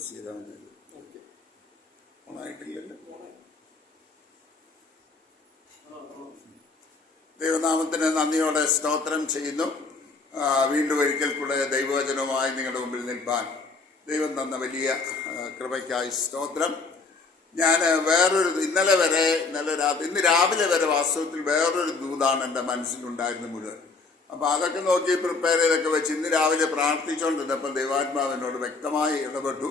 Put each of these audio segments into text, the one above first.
Press ചെയ്താൽ മതി. ഓണായിട്ടില്ലല്ലോ. ദൈവനാമത്തിന് നന്ദിയോടെ സ്തോത്രം ചെയ്യുന്നു. വീണ്ടും ഒരിക്കൽ കൂടെ ദൈവവചനവുമായി നിങ്ങളുടെ മുമ്പിൽ നിൽപ്പാൻ ദൈവം തന്ന വലിയ കൃപയ്ക്കായി സ്തോത്രം. ഞാൻ ഇന്ന് രാവിലെ വരെ വാസ്തവത്തിൽ വേറൊരു ദൂതാണ് എൻ്റെ മനസ്സിലുണ്ടായിരുന്നു മുഴുവൻ. അപ്പം അതൊക്കെ നോക്കി പ്രിപ്പയർ ചെയ്തൊക്കെ വെച്ച് ഇന്ന് രാവിലെ പ്രാർത്ഥിച്ചുകൊണ്ടിരുന്നപ്പോൾ ദൈവാത്മാവ് എന്നോട് വ്യക്തമായി ഇടപെട്ടു.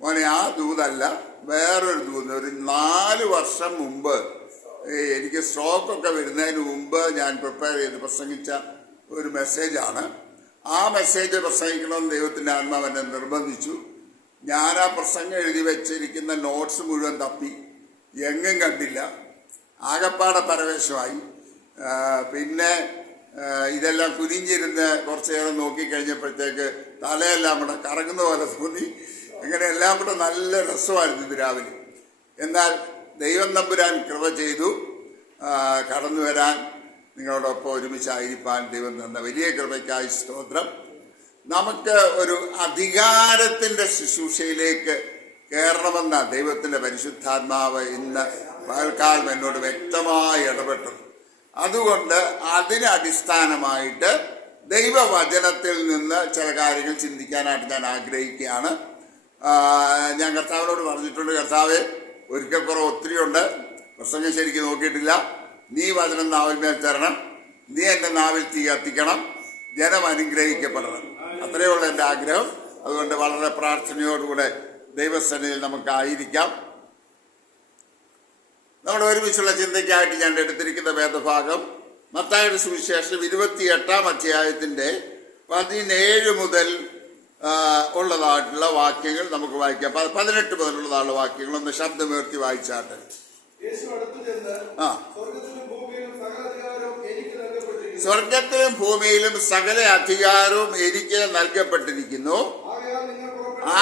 മോനെ, ആ ദൂതല്ല, വേറൊരു ദൂത്. ഒരു 4 വർഷം മുമ്പ് എനിക്ക് സ്ട്രോക്കൊക്കെ വരുന്നതിന് മുമ്പ് ഞാൻ പ്രിപ്പയർ ചെയ്ത് പ്രസംഗിച്ച ഒരു മെസ്സേജാണ്. ആ മെസ്സേജ് പ്രസംഗിക്കണമെന്ന് ദൈവത്തിൻ്റെ ആത്മാവ് എന്നെ നിർബന്ധിച്ചു. ഞാൻ ആ പ്രസംഗം എഴുതി വെച്ചിരിക്കുന്ന നോട്ട്സ് മുഴുവൻ തപ്പി, എങ്ങും കണ്ടില്ല. ആകപ്പാടെ പരവേശമായി. പിന്നെ ഇതെല്ലാം കുനിഞ്ഞിരുന്ന് കുറച്ച് നേരം നോക്കിക്കഴിഞ്ഞപ്പോഴത്തേക്ക് തലയെല്ലാം കൂടെ കറങ്ങുന്ന പോലെ തോന്നി. അങ്ങനെ എല്ലാം കൂടെ നല്ല രസമായിരുന്നു ഇത് രാവിലെ. എന്നാൽ ദൈവം തമ്പുരാൻ കൃപ ചെയ്തു കടന്നു വരാൻ, നിങ്ങളോടൊപ്പം ഒരുമിച്ചായിരിക്കാൻ ദൈവം തന്ന വലിയ കൃപയ്ക്കായി സ്തോത്രം. നമുക്ക് ഒരു അധികാരത്തിൻ്റെ ശുശ്രൂഷയിലേക്ക് കയറണമെന്ന ദൈവത്തിൻ്റെ പരിശുദ്ധാത്മാവ് ഇന്ന് പകൽക്കാലം എന്നോട് വ്യക്തമായി ഇടപെട്ടു. അതുകൊണ്ട് അതിന് അടിസ്ഥാനമായിട്ട് ദൈവവചനത്തിൽ നിന്ന് ചില കാര്യങ്ങൾ ചിന്തിക്കാനായിട്ട് ഞാൻ ആഗ്രഹിക്കുകയാണ്. ഞാൻ കർത്താവിനോട് പറഞ്ഞിട്ടുണ്ട്, കർത്താവെ, ഒരിക്കൽ കുറവ് ഒത്തിരിയുണ്ട്, പ്രസംഗം ശരിക്കും നോക്കിയിട്ടില്ല. നീ വചനം നാവിന്മേൽ തരണം, നീ എൻ്റെ നാവിൽ തീ കത്തിക്കണം, ജനം അനുഗ്രഹിക്കപ്പെടണം. അത്രയുള്ള എൻ്റെ ആഗ്രഹം. അതുകൊണ്ട് വളരെ പ്രാർത്ഥനയോടുകൂടെ ദൈവസന്നിധിയിൽ നമുക്കായിരിക്കാം. നമ്മുടെ ഒരുമിച്ചുള്ള ചിന്തയ്ക്കായിട്ട് ഞാൻ എടുത്തിരിക്കുന്ന വേദഭാഗം മത്തായിയുടെ സുവിശേഷം 28-ാം അധ്യായത്തിൻ്റെ 17 മുതൽ ഉള്ളതായിട്ടുള്ള വാക്യങ്ങൾ നമുക്ക് വായിക്കാം. 18 മുതലുള്ളതായുള്ള വാക്യങ്ങൾ ഒന്ന് ശബ്ദമുയർത്തി വായിച്ചാട്ടെ. സ്വർഗത്തിലും ഭൂമിയിലും സകല അധികാരവും എനിക്ക് നൽകപ്പെട്ടിരിക്കുന്നു.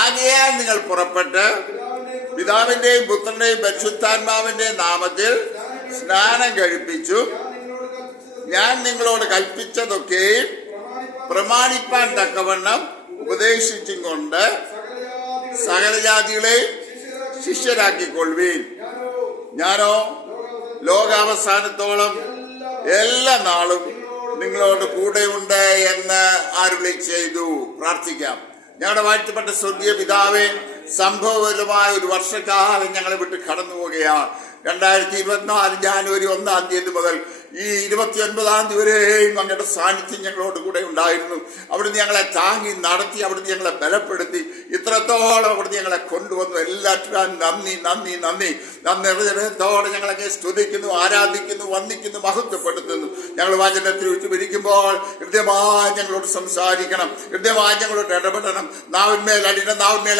ആകയാൽ നിങ്ങൾ പുറപ്പെട്ട് പിതാവിന്റെയും പുത്രന്റെയും പരിശുദ്ധാത്മാവിന്റെയും നാമത്തിൽ സ്നാനം കഴിപ്പിച്ചു ഞാൻ നിങ്ങളോട് കൽപ്പിച്ചതൊക്കെയും പ്രമാണിപ്പാൻ തക്കവണ്ണം ഉപദേശിച്ചും കൊണ്ട് സകല ജാതികളെയും ശിഷ്യരാക്കിക്കൊള്ളുവീൻ. ഞാനോ ലോകാവസാനത്തോളം എല്ലാ നാളും നിങ്ങളോട് കൂടെയുണ്ട് എന്ന് അരുളി ചെയ്തു. പ്രാർത്ഥിക്കാം. ഞങ്ങളുടെ വാഴ്ത്തപ്പെട്ട സ്വർഗീയ പിതാവേ, സംഭവപരമായ ഒരു വർഷക്കാലം ഞങ്ങളെ വിട്ട് കടന്നു പോവുകയാണ്. 2024 ജാനുവരി 1-ാം തീയതി മുതൽ ഈ 29-ാം തീയതി വരെയും അങ്ങയുടെ സാന്നിധ്യം ഞങ്ങളോട് കൂടെ ഉണ്ടായിരുന്നു. അവിടുന്ന് ഞങ്ങളെ താങ്ങി നടത്തി, അവിടുന്ന് ഞങ്ങളെ ബലപ്പെടുത്തി, ഇത്രത്തോളം അവിടുന്ന് ഞങ്ങളെ കൊണ്ടുവന്നു. എല്ലാറ്റിനും നന്ദി നന്ദി നന്ദി. ഹൃദയത്തോടെ ഞങ്ങളെ സ്തുതിക്കുന്നു, ആരാധിക്കുന്നു, വന്ദിക്കുന്നു, മഹത്വപ്പെടുത്തുന്നു. ഞങ്ങൾ വചനത്തിൽ വിരിക്കുമ്പോൾ ഹൃദ്യമായി ഞങ്ങളോട് സംസാരിക്കണം, ഹൃദ്യമായി ഞങ്ങളോട് ഇടപെടണം. നാവിന്മേൽ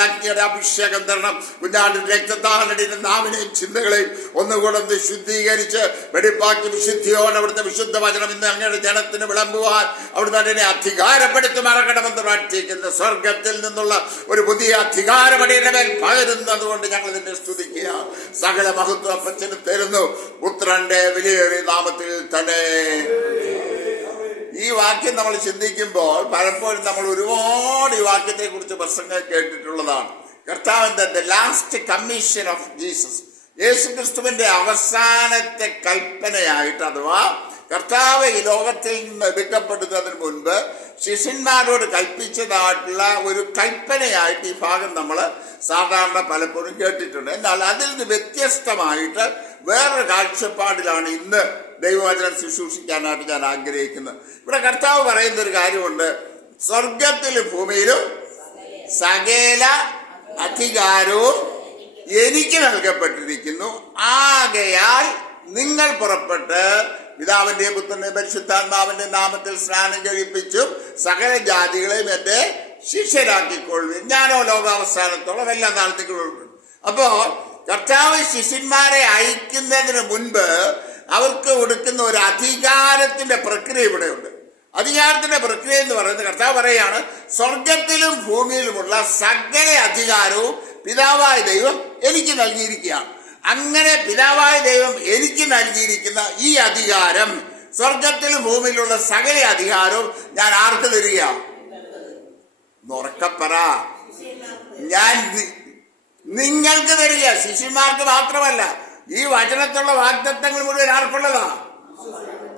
അഗ്നിയുടെ അഭിഷേകം തരണം. കുഞ്ഞാടിന്റെ രക്തത്താലടിയുടെ നാവിനെയും ചിന്തകളെയും ഒന്നുകൂടെ ശുദ്ധീകരിച്ച് വെടിപ്പാക്കി വിശുദ്ധിയോടെ അവിടുത്തെ വിശുദ്ധ വചനം ഇന്ന് അങ്ങയുടെ ജനത്തിന് വിളമ്പുവാൻ അവിടുന്ന് അതിനെ അധികാരപ്പെടുത്തി മറക്കണമെന്ന് പ്രാർത്ഥിക്കുന്നു. സ്വർഗത്തിൽ നിന്നുള്ള ഒരു പുതിയ അധികാരപടിയുടെ മേൽ പകരുന്നത് കൊണ്ട് ഞങ്ങൾ ഇതിനെ സ്തുതിക്കുക. സകല മഹത്വം അപ്പച്ചന് തരുന്നു, പുത്രന്റെ വിലയേറിയ നാമത്തിൽ തന്നെ. ഈ വാക്യം നമ്മൾ ചിന്തിക്കുമ്പോൾ പലപ്പോഴും നമ്മൾ ഒരുപാട് ഈ വാക്യത്തെ കുറിച്ച് പ്രസംഗം കേട്ടിട്ടുള്ളതാണ്. കർത്താവിന്റെ the last commission of Jesus, യേശുക്രിസ്തുവിന്റെ അവസാനത്തെ കൽപ്പനയായിട്ട്, അഥവാ കർത്താവ് ഈ ലോകത്തിൽ നിന്ന് എടുക്കപ്പെടുന്നതിന് മുൻപ് ശിഷ്യന്മാരോട് കൽപ്പിച്ചതായിട്ടുള്ള ഒരു കൽപ്പനയായിട്ട് ഈ ഭാഗം നമ്മൾ സാധാരണ പലപ്പോഴും കേട്ടിട്ടുണ്ട്. എന്നാൽ അതിൽ നിന്ന് വ്യത്യസ്തമായിട്ട് വേറൊരു കാഴ്ചപ്പാടിലാണ് ഇന്ന് ദൈവവചനം ശുശ്രൂഷിക്കാനായിട്ട് ഞാൻ ആഗ്രഹിക്കുന്നത്. ഇവിടെ കർത്താവ് പറയുന്ന ഒരു കാര്യമുണ്ട്, സ്വർഗത്തിലും ഭൂമിയിലും സകല അധികാരവും എനിക്ക് നൽകപ്പെട്ടിരിക്കുന്നു. ആകയാൽ നിങ്ങൾ പുറപ്പെട്ട് പിതാവിന്റെയും പുത്രന്റെയും പരിശുദ്ധാത്മാവിന്റെ നാമത്തിൽ സ്നാനം കഴിപ്പിച്ചും സകല ജാതികളെയും എന്റെ ശിഷ്യരാക്കിക്കൊള്ളുവിൻ. ഞാനോ ലോകാവസാനത്തോളം എല്ലാ നാളത്തേക്കും. അപ്പോ കർത്താവ് ശിഷ്യന്മാരെ അയക്കുന്നതിന് മുൻപ് അവർക്ക് കൊടുക്കുന്ന ഒരു അധികാരത്തിന്റെ പ്രക്രിയ ഇവിടെയുണ്ട്. അധികാരത്തിന്റെ പ്രക്രിയ എന്ന് പറയുന്നത്, കർത്താവ് പറയാണ്, സ്വർഗത്തിലും ഭൂമിയിലുമുള്ള സകല അധികാരവും പിതാവായ ദൈവം എനിക്ക് നൽകിയിരിക്കുകയാണ്. അങ്ങനെ പിതാവായ ദൈവം എനിക്ക് നൽകിയിരിക്കുന്ന ഈ അധികാരം, സ്വർഗത്തിലും ഭൂമിയിലുള്ള സകല അധികാരവും ഞാൻ ആർക്ക് തരിക? ഉറക്കപ്പറ. നിങ്ങൾക്ക് തരിക. ശിഷ്യന്മാർക്ക് മാത്രമല്ല, ഈ വചനത്തുള്ള വാഗ്ദത്തങ്ങൾ മുഴുവൻ ആർക്കുള്ളതാ?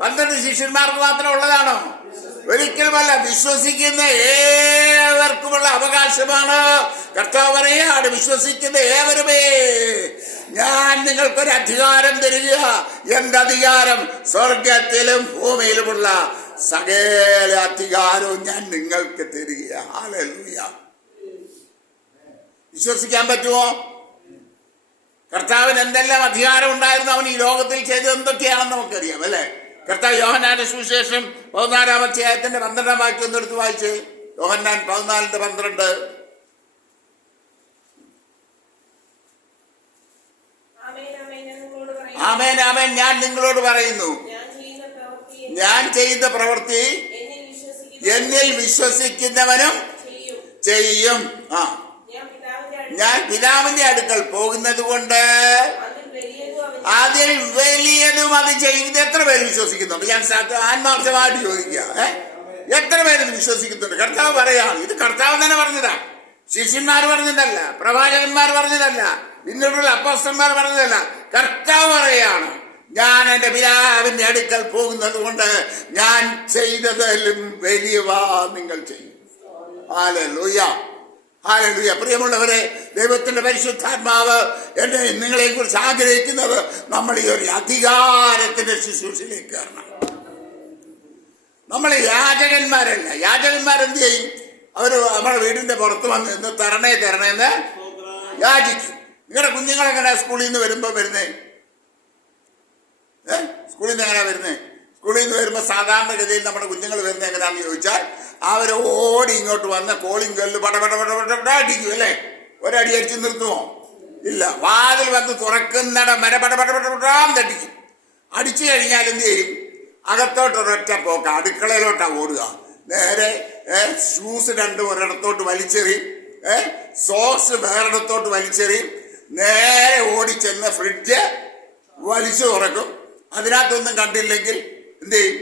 12 ശിഷ്യന്മാർക്ക് മാത്രം ഉള്ളതാണോ? ഒരിക്കലുമല്ല. വിശ്വസിക്കുന്ന ഏവർക്കുമുള്ള അവകാശമാണ്. കർത്താവ് പറയുകയാണ്, വിശ്വസിക്കുന്ന ഏവരുമേ ഞാൻ നിങ്ങൾക്കൊരു അധികാരം തരിക. എന്റെ അധികാരം സ്വർഗത്തിലും ഭൂമിയിലുമുള്ള സകല അധികാരവും ഞാൻ നിങ്ങൾക്ക് തരിക. ഹല്ലേലൂയ. വിശ്വസിക്കാൻ പറ്റുമോ? കർത്താവിന് എന്തെല്ലാം അധികാരം ഉണ്ടായിരുന്നു, അവൻ ഈ ലോകത്തിൽ ചെയ്തത് എന്തൊക്കെയാണെന്ന് നമുക്കറിയാം, അല്ലെ? കർത്താവ് യോഹന്നാന്റെ സുവിശേഷം 14-ാം അധ്യായത്തിന്റെ 12-ാം വാക്യം ഒന്ന് എടുത്ത് വായിച്ച്. യോഹന്നാൻ 14:12. ആമേൻ ആമേൻ ഞാൻ നിങ്ങളോട് പറയുന്നു, ഞാൻ ചെയ്യുന്ന പ്രവൃത്തി എന്നിൽ വിശ്വസിക്കുന്നവനും ചെയ്യും. ഞാൻ പിതാവിന്റെ അടുക്കൽ പോകുന്നത് കൊണ്ട് അതിൽ വലിയതും അത് ചെയ്യും. ഇത് എത്ര പേര് വിശ്വസിക്കുന്നുണ്ട്? ഞാൻ ആത്മാർത്ഥമായിട്ട് ചോദിക്കുക, എത്ര പേര് വിശ്വസിക്കുന്നുണ്ട്? കർത്താവ് പറയാണ്, ഇത് കർത്താവ് തന്നെ പറഞ്ഞതാ. ശിഷ്യന്മാർ പറഞ്ഞതല്ല, പ്രവാചകന്മാർ പറഞ്ഞതല്ല, പിന്നീടുള്ള അപ്പോസ്തലന്മാർ പറഞ്ഞതല്ല. കർത്താവ് പറയാണ്, ഞാൻ എന്റെ പിതാവിന്റെ അടുക്കൽ പോകുന്നത് കൊണ്ട് ഞാൻ ചെയ്തതിലും വലിയവ നിങ്ങൾ ചെയ്യും. Hallelujah, hallelujah. പ്രിയമുള്ളവരെ, ദൈവത്തിന്റെ പരിശുദ്ധാത്മാവ് എന്നെ നിങ്ങളെ കുറിച്ച് ആഗ്രഹിക്കുന്നത് നമ്മൾ ഈ ഒരു അധികാരത്തിന്റെ ശുശ്രൂഷയിലേക്ക് കയറണം. നമ്മൾ യാചകന്മാരല്ല. യാചകന്മാരെന്ത് ചെയ്യും? അവര് നമ്മുടെ വീടിന്റെ പുറത്ത് വന്ന് ഇന്ന് തരണേന്ന് യാചിക്കും. നിങ്ങളുടെ കുഞ്ഞുങ്ങളെങ്ങനെ സ്കൂളിൽ നിന്ന് വരുന്നേ? സ്കൂളിൽ നിന്ന് എങ്ങനെയാ വരുന്നേ? സ്കൂളിൽ നിന്ന് വരുമ്പോൾ സാധാരണഗതിയിൽ നമ്മുടെ കുഞ്ഞുങ്ങൾ വരുന്നത് എങ്ങനെയാണെന്ന് ചോദിച്ചാൽ, അവർ ഓടി ഇങ്ങോട്ട് വന്ന് കോളിംഗ് ബെല്ല് പടപട അടിക്കും, അല്ലേ? ഒരടി അടിച്ച് നിർത്തുമോ? ഇല്ല. വാതിൽ വന്ന് തുറക്കുന്നിടം വരെ പടപടപടാം തട്ടിക്കും. അടിച്ചു കഴിഞ്ഞാൽ എന്ത് ചെയ്യും? അകത്തോട്ടൊരൊറ്റ പോക്ക, അടുക്കളയിലോട്ടാ ഓടുക. നേരെ ഷൂസ് രണ്ടും ഒരിടത്തോട്ട് വലിച്ചെറിയും, സോക്സ് വേറിടത്തോട്ട് വലിച്ചെറിയും. നേരെ ഓടിച്ചെന്ന് ഫ്രിഡ്ജ് വലിച്ചു തുറക്കും. അതിനകത്തൊന്നും കണ്ടില്ലെങ്കിൽ എന്ത് ചെയ്യും?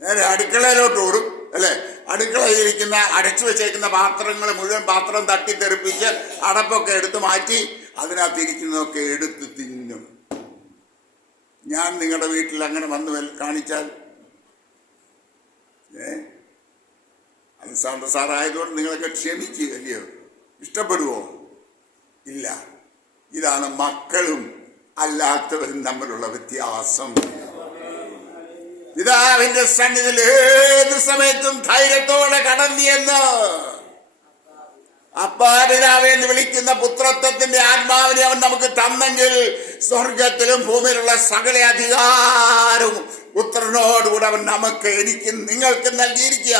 നേരെ അടുക്കളയിലോട്ട് ഓടും, അല്ലെ? അടുക്കളയിലിരിക്കുന്ന അടച്ചു വെച്ചേക്കുന്ന പാത്രങ്ങൾ മുഴുവൻ പാത്രം തട്ടിത്തെറിപ്പിച്ച് അടപ്പൊക്കെ എടുത്ത് മാറ്റി അതിനകത്തിരിക്കുന്നതൊക്കെ എടുത്ത് തിന്നും. ഞാൻ നിങ്ങളുടെ വീട്ടിൽ അങ്ങനെ വന്ന് കാണിച്ചാൽ അലക്സാണ്ടർ സാറായതുകൊണ്ട് നിങ്ങളൊക്കെ ക്ഷമിച്ചു, അല്ലയോ? ഇഷ്ടപ്പെടുവോ? ഇല്ല. ഇതാണ് മക്കളും അല്ലാത്തവരും തമ്മിലുള്ള വ്യത്യാസം. പിതാവിന്റെ സന്നിധിയിൽ ഏത് സമയത്തും ധൈര്യത്തോടെ കടന്നിയെന്ന് അപ്പാ പിതാവേ എന്ന് വിളിക്കുന്ന പുത്രത്വത്തിന്റെ ആത്മാവിനെ അവൻ നമുക്ക് തന്നെങ്കിൽ സ്വർഗത്തിലും ഭൂമിയിലുള്ള സകല അധികാരവും പുത്രനോടുകൂടെ അവൻ നമുക്ക്, എനിക്കും നിങ്ങൾക്കും നൽകിയിരിക്കുക.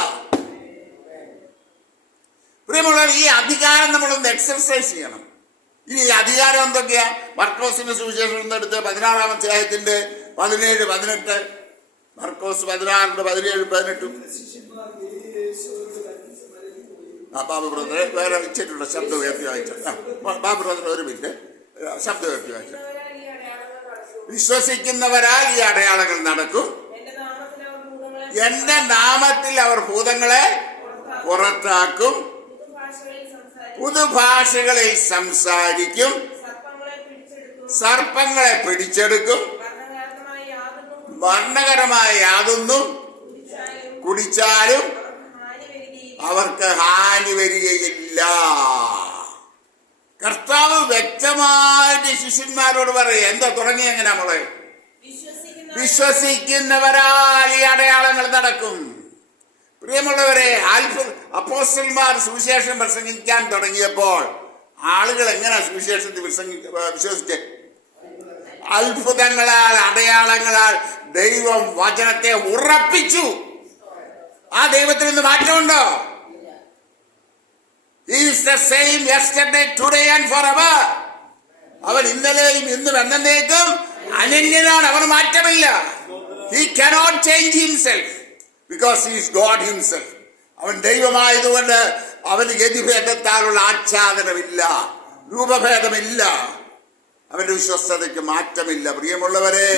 പ്രിയമുള്ളവർ, ഈ അധികാരം നമ്മളൊന്ന് എക്സർസൈസ് ചെയ്യണം. ഇനി ഈ അധികാരം എന്തൊക്കെയാ? മർക്കോസിന്റെ സുവിശേഷം എന്നെടുത്ത് 16-ാം അധ്യായത്തിന്റെ 17-18. മർക്കോസ് 16-17-18. ബാബു ബ്രദറെ വേറെ വെച്ചിട്ടുള്ള ശബ്ദം ഉയർത്തി വായിച്ച. ബാബു ബ്രദർ ഒരു മിനിറ്റ് ശബ്ദം ഉയർത്തി വായിച്ച. വിശ്വസിക്കുന്നവരാൽ ഈ അടയാളങ്ങൾ നടക്കും. എന്റെ നാമത്തിൽ അവർ ഭൂതങ്ങളെ പുറത്താക്കും, പുതുഭാഷകളിൽ സംസാരിക്കും, സർപ്പങ്ങളെ പിടിച്ചെടുക്കും, മരണകരമായ യാതൊന്നും കുടിച്ചാലും അവർക്ക് ഹാനി വരികയില്ല. കർത്താവ് വ്യക്തമായിട്ട് ശിഷ്യന്മാരോട് പറയുക. എന്താ തുടങ്ങി? എങ്ങനെ നമ്മള് വിശ്വസിക്കുന്നവരാൽ ഈ അടയാളങ്ങൾ നടക്കും. പ്രിയമുള്ളവരെ, അപ്പോസ്തലന്മാർ സുവിശേഷം പ്രസംഗിക്കാൻ തുടങ്ങിയപ്പോൾ ആളുകൾ എങ്ങനെ സുവിശേഷത്തിൽ വിശ്വസിച്ചേ? അത്ഭുതങ്ങളാൽ, അടയാളങ്ങളാൽ ദൈവം വചനത്തെ ഉറപ്പിച്ചു. ആ ദൈവത്തിൽ നിന്ന് മാറ്റമുണ്ടോ? He is the same yesterday, today and forever. അവൻ ഇന്നലെയും ഇന്നും എന്നേക്കും അനന്യനാണ്. അവന് മാറ്റമില്ല. He cannot change himself because he is God himself. അവൻ ദൈവമായതുകൊണ്ട് അവന് ഗതിഭേദത്താലുള്ള ആച്ഛാദനമില്ല, രൂപഭേദമില്ല. അവന്റെ വിശ്വസ്തതയ്ക്ക് മാറ്റമില്ല. പ്രിയമുള്ളവരെ,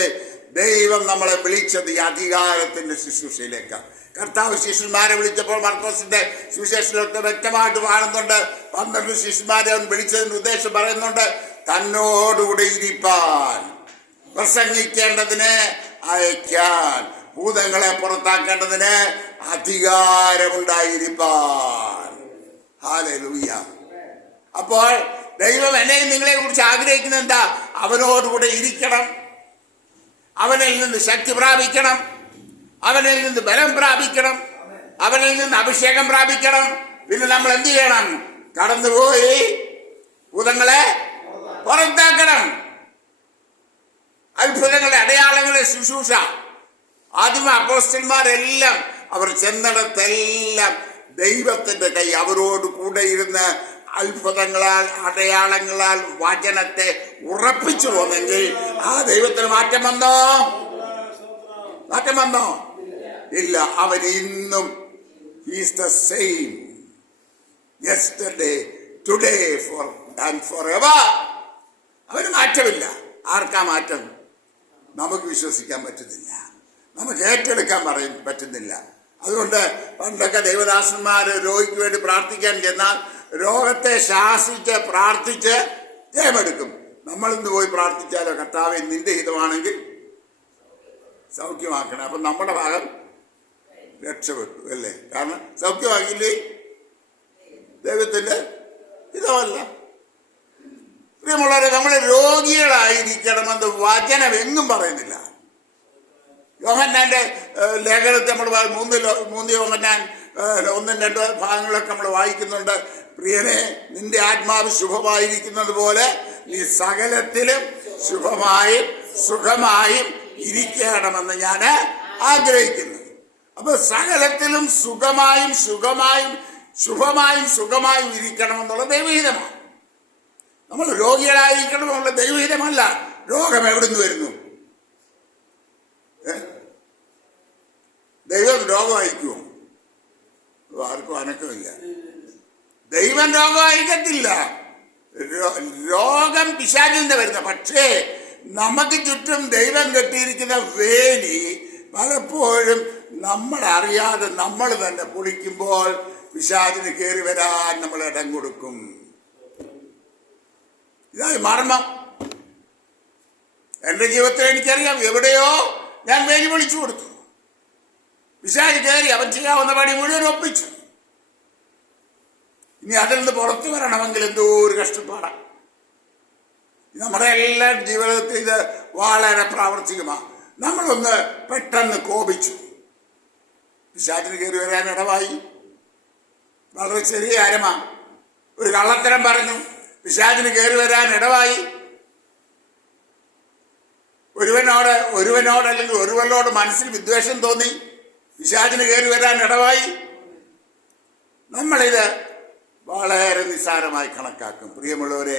ദൈവം നമ്മളെ വിളിച്ചത് ഈ അധികാരത്തിന്റെ ശുശ്രൂഷയിലേക്ക്. കർത്താവ് ശിഷ്യന്മാരെ വിളിച്ചപ്പോൾ മർക്കോസിന്റെ സുവിശേഷത്തിലൊക്കെ വ്യക്തമായിട്ട് കാണുന്നുണ്ട്. 12 ശിഷ്യന്മാരെ അവൻ വിളിച്ചതിന്റെ ഉദ്ദേശം പറയുന്നുണ്ട്. തന്നോടുകൂടെ ഇരിപ്പാൻ, പ്രസംഗിക്കേണ്ടതിന് അയക്കാൻ, ഭൂതങ്ങളെ പുറത്താക്കേണ്ടതിന് അധികാരമുണ്ടായിരിപ്പാൻ. ഹല്ലേലൂയ. അപ്പോൾ ദൈവം എന്നെയും നിങ്ങളെ കുറിച്ച് ആഗ്രഹിക്കുന്നത് എന്താ? അവനോടുകൂടെ ഇരിക്കണം, അവനിൽ നിന്ന് ശക്തി പ്രാപിക്കണം, അവനിൽ നിന്ന് ബലം പ്രാപിക്കണം, അവനിൽ നിന്ന് അഭിഷേകം പ്രാപിക്കണം. പിന്നെ നമ്മൾ എന്ത് ചെയ്യണം? കടന്നുപോയി ഭൂതങ്ങളെ പുറത്താക്കണം. അത്ഭുതങ്ങളെ, അടയാളങ്ങളെ ശുശ്രൂഷ. ആദിമ അപ്പോസ്തലന്മാരെല്ലാം അവർ ചെന്നിടത്തെല്ലാം ദൈവത്തിന്റെ കൈ അവരോട് കൂടെ ഇരുന്ന് അത്ഭുതങ്ങളാൽ അടയാളങ്ങളാൽ വചനത്തെ ഉറപ്പിച്ചു പോന്നെങ്കിൽ ആ ദൈവത്തിന് മാറ്റം വന്നോ? മാറ്റം വന്നോ? ഇല്ല. അവൻ ഇന്നും is the same yesterday today four and for ever. അവന് മാറ്റമില്ല. ആർക്കാ മാറ്റം? നമുക്ക് വിശ്വസിക്കാൻ പറ്റുന്നില്ല, നമുക്ക് ഏറ്റെടുക്കാൻ പറ്റുന്നില്ല. അതുകൊണ്ട് പണ്ടൊക്കെ ദൈവദാസന്മാർ രോഗിക്ക് വേണ്ടി പ്രാർത്ഥിക്കാൻ ചെന്നാൽ രോഗത്തെ ശാസിച്ച് പ്രാർത്ഥിച്ച് ജയമെടുക്കും. നമ്മളിന്ന് പോയി പ്രാർത്ഥിച്ചാലോ, കർത്താവേ നിന്റെ ഹിതമാണെങ്കിൽ സൗഖ്യമാക്കണം. അപ്പം നമ്മുടെ ഭാഗം രക്ഷപ്പെട്ടു അല്ലേ? കാരണം സൗഖ്യമാക്കില്ലേ, ദൈവത്തിന്റെ ഹിതമല്ല. പ്രിയമുള്ളവരെ, നമ്മൾ രോഗികളായിരിക്കണമെന്ന് വചനം എങ്ങും പറയുന്നില്ല. യോഹന്നാന്റെ ലേഖനത്തിൽ നമ്മൾ 3 യോഹന്നാൻ 1-2 ഭാഗങ്ങളൊക്കെ നമ്മൾ വായിക്കുന്നുണ്ട്. പ്രിയനെ, നിന്റെ ആത്മാവ് ശുഭമായിരിക്കുന്നത് പോലെ നീ സകലത്തിലും ശുഭമായും സുഖമായും ഇരിക്കണമെന്ന് ഞാൻ ആഗ്രഹിക്കുന്നു. അപ്പൊ സകലത്തിലും സുഖമായും ശുഭമായും സുഖമായും ഇരിക്കണമെന്നുള്ള ദൈവഹിതമാണ്. നമ്മൾ രോഗികളായിരിക്കണമെന്നുള്ള ദൈവഹിതമല്ല. രോഗം എവിടുന്ന് വരുന്നു? ദൈവം രോഗം അയക്കുമോ? ആർക്കും അനക്കമില്ല. ദൈവം രോഗം അയക്കത്തില്ല. രോഗം പിശാചിൽ നിന്ന് വരുന്ന. പക്ഷേ നമുക്ക് ചുറ്റും ദൈവം കെട്ടിയിരിക്കുന്ന വേലി പലപ്പോഴും നമ്മളറിയാതെ നമ്മൾ തന്നെ പൊളിക്കുമ്പോൾ പിശാചിന് കയറി വരാൻ നമ്മൾ ഇടം കൊടുക്കും. ഇതായി മർമ്മം. എന്റെ ജീവിതത്തിൽ എനിക്കറിയാം, എവിടെയോ ഞാൻ വേലി പൊളിച്ചു കൊടുത്തു. പിശാച് കയറി അവൻ ചെയ്യാവുന്ന പണി മുഴുവൻ ഒപ്പിച്ചു. ഇനി അതിൽ നിന്ന് പുറത്തു വരണമെങ്കിൽ എന്തോ ഒരു കഷ്ടപ്പാടാണ്. നമ്മുടെ എല്ലാ ജീവിതത്തിൽ ഇത് വളരെ പ്രാവർത്തികമാണ്. നമ്മളൊന്ന് പെട്ടെന്ന് കോപിച്ചു, പിശാചിന് കയറി വരാൻ ഇടവായി. വളരെ ചെറിയ കാര്യമാണ്. ഒരു കള്ളത്തരം പറഞ്ഞു, പിശാചിന് കയറി വരാൻ ഇടവായി. ഒരുവനോട് അല്ലെങ്കിൽ ഒരുവനോട് മനസ്സിൽ വിദ്വേഷം തോന്നി, പിശാചിന് കയറി വരാൻ ഇടവായി. നമ്മളിത് വളരെ നിസ്സാരമായി കണക്കാക്കും. പ്രിയമുള്ളവരെ,